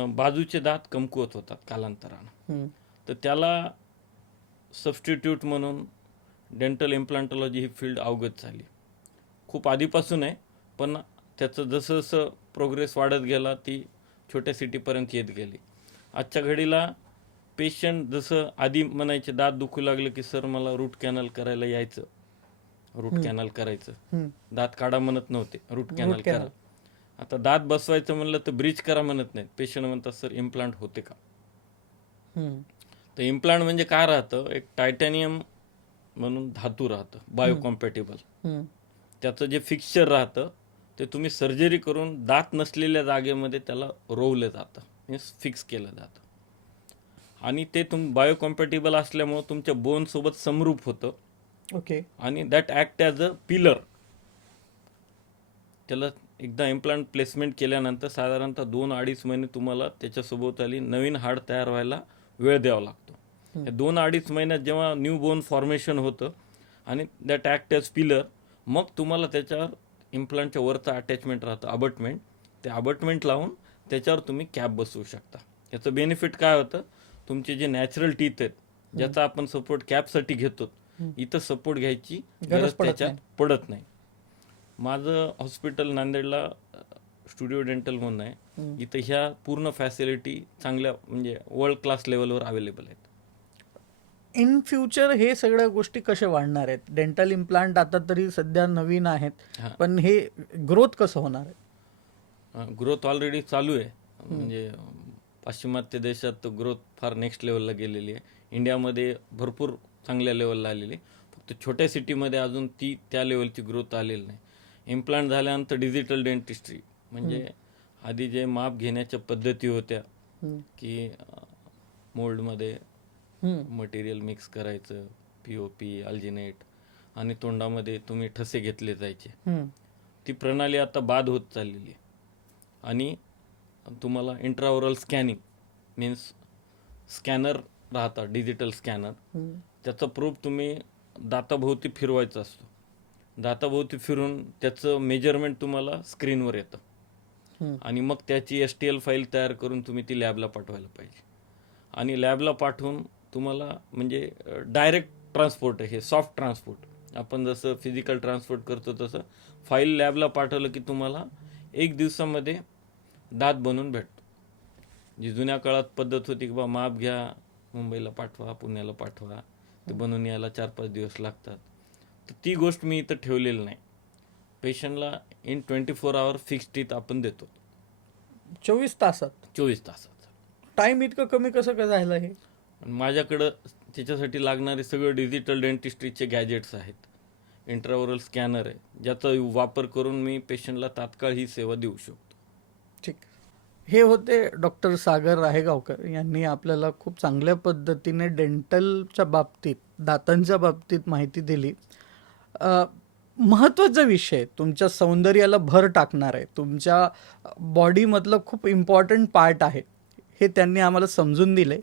बाजूचे दात कमकुवत होतात कालांतरानं, तर त्याला सबस्टिट्यूट म्हणून डेंटल इम्प्लांटॉलॉजी ही फील्ड अवगत झाली. खूप आधीपासून आहे, पण त्याचं जसं जसं प्रोग्रेस वाढत गेला ती छोट्या सिटीपर्यंत येत गेली. आजच्या घडीला पेशंट जसं आधी म्हणायचे दात दुखू लागलं की सर मला रूट कॅनल करायला यायचं, रूट कॅनल करायचं, दात काढा म्हणत नव्हते, रूट कॅनल करा. आता दात बसवायचं म्हणलं तर ब्रिज करा म्हणत नाहीत, पेशंट म्हणतात सर इम्प्लांट होते का. तर इम्प्लांट म्हणजे काय राहतं, एक टायटॅनियम म्हणून धातू राहतं, बायोकॉम्पॅटेबल. त्याचं जे फिक्स्चर राहतं ते तुम्ही सर्जरी करून दात नसलेल्या जागेमध्ये त्याला रोवलं जातं, मीन्स फिक्स केलं जातं. आणि ते बायोकॉम्पॅटेबल असल्यामुळं तुमच्या बोनसोबत समरूप होतं. ओके. आणि that act as a pillar. त्याला एकदा इम्प्लांट प्लेसमेंट केल्यानंतर साधारणतः 2-2.5 महिने तुम्हाला त्याच्यासोबत आली नवीन हाड तयार व्हायला वेळ द्यावा लागतो. या 2-2.5 महिन्यात जेव्हा न्यू बोन फॉर्मेशन होतं आणि दॅट ॲक्ट एज पिलर, मग तुम्हाला त्याच्यावर इम्प्लांटच्या वरचं अटॅचमेंट राहतं अबटमेंट, ते अबटमेंट लावून त्याच्यावर तुम्ही कॅप बसवू शकता. याचं बेनिफिट काय होतं, तुमचे जे नॅचरल टीथ आहेत ज्याचा आपण सपोर्ट कॅपसाठी घेतो, इथं सपोर्ट घ्यायची गरज त्याच्यात पडत नाही. माझं हॉस्पिटल नांदेडला स्टुडिओ डेंटल म्हणून आहे. इथं ह्या पूर्ण फॅसिलिटी चांगल्या म्हणजे वर्ल्ड क्लास लेवलवर अवेलेबल आहेत. इन फ्युचर हे सगळ्या गोष्टी कशा वाढणार आहेत? डेंटल इम्प्लांट आता तरी सध्या नवीन आहेत, पण हे ग्रोथ कसं होणार आहे? ग्रोथ ऑलरेडी चालू आहे. म्हणजे पाश्चिमात्य देशात ग्रोथ फार नेक्स्ट लेवलला गेलेली आहे. इंडियामध्ये भरपूर चांगल्या लेवलला आलेली आहे. फक्त छोट्या सिटीमध्ये अजून ती त्या लेवलची ग्रोथ आलेली नाही. इम्प्लांट झाल्यानंतर डिजिटल डेंटिस्ट्री म्हणजे आधी जे माप घेण्याच्या पद्धती होत्या की मोल्डमध्ये मटेरियल मिक्स करायचं, POP, अल्जिनेट आणि तोंडामध्ये तुम्ही ठसे घेतले जायचे, ती प्रणाली आता बाद होत चाललेली आहे. आणि तुम्हाला इंट्राओरल स्कॅनिंग मीन्स स्कॅनर राहतात, डिजिटल स्कॅनर, त्याचा प्रूफ तुम्ही दाताभोवती फिरवायचा असतो. दाताभोवती फिरून त्याचं मेजरमेंट तुम्हाला स्क्रीनवर येतं आणि मग त्याची STL फाईल तयार करून तुम्ही ती लॅबला पाठवायला पाहिजे. आणि लॅबला पाठवून तुम्हाला म्हणजे डायरेक्ट ट्रान्सपोर्ट आहे, हे सॉफ्ट ट्रान्सपोर्ट. आपण जसं फिजिकल ट्रान्सपोर्ट करतो तसं फाईल लॅबला पाठवलं की तुम्हाला 1 दिवसामध्ये दात बनवून भेटतो. जी जुन्या काळात पद्धत होती की बा माप घ्या, मुंबईला पाठवा, पुण्याला पाठवा, ते बनवून यायला 4-5 दिवस लागतात. तर ती गोष्ट मी इथं ठेवलेली नाही. पेशंटला इन 24 आवर फिक्स टीथ आपण देतो. 24 तासात? 24 तासात. टाइम इतकं कमी कसं काय झालं हे? माझ्याकडं त्याच्यासाठी लागणारे सगळं डिजिटल डेंटिस्ट्रीचे गॅजेट्स आहेत. इंट्राओरल स्कॅनर आहे ज्याचा वापर करून मी पेशंटला तात्काळ ही सेवा देऊ शकतो. ठीक. हे होते डॉक्टर सागर राहेगावकर यांनी आपल्याला खूप चांगल्या पद्धतीने डेंटलच्या बाबतीत, दातांच्या बाबतीत माहिती दिली. महत्त्वाचा विषय, तुमच्या सौंदर्याला भर टाकणार आहे, तुमच्या बॉडीमधलं खूप इम्पॉर्टंट पार्ट आहे, हे त्यांनी आम्हाला समजून दिले.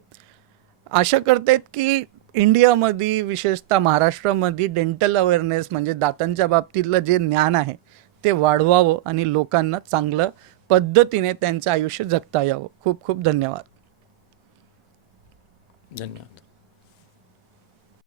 आशा करतायत की इंडियामध्ये, विशेषतः महाराष्ट्रामध्ये डेंटल अवेअरनेस म्हणजे दातांच्या बाबतीतलं जे ज्ञान आहे ते वाढवावं आणि लोकांना चांगलं पद्धतीने त्यांचं आयुष्य जगता यावं. खूप खूप धन्यवाद. धन्यवाद.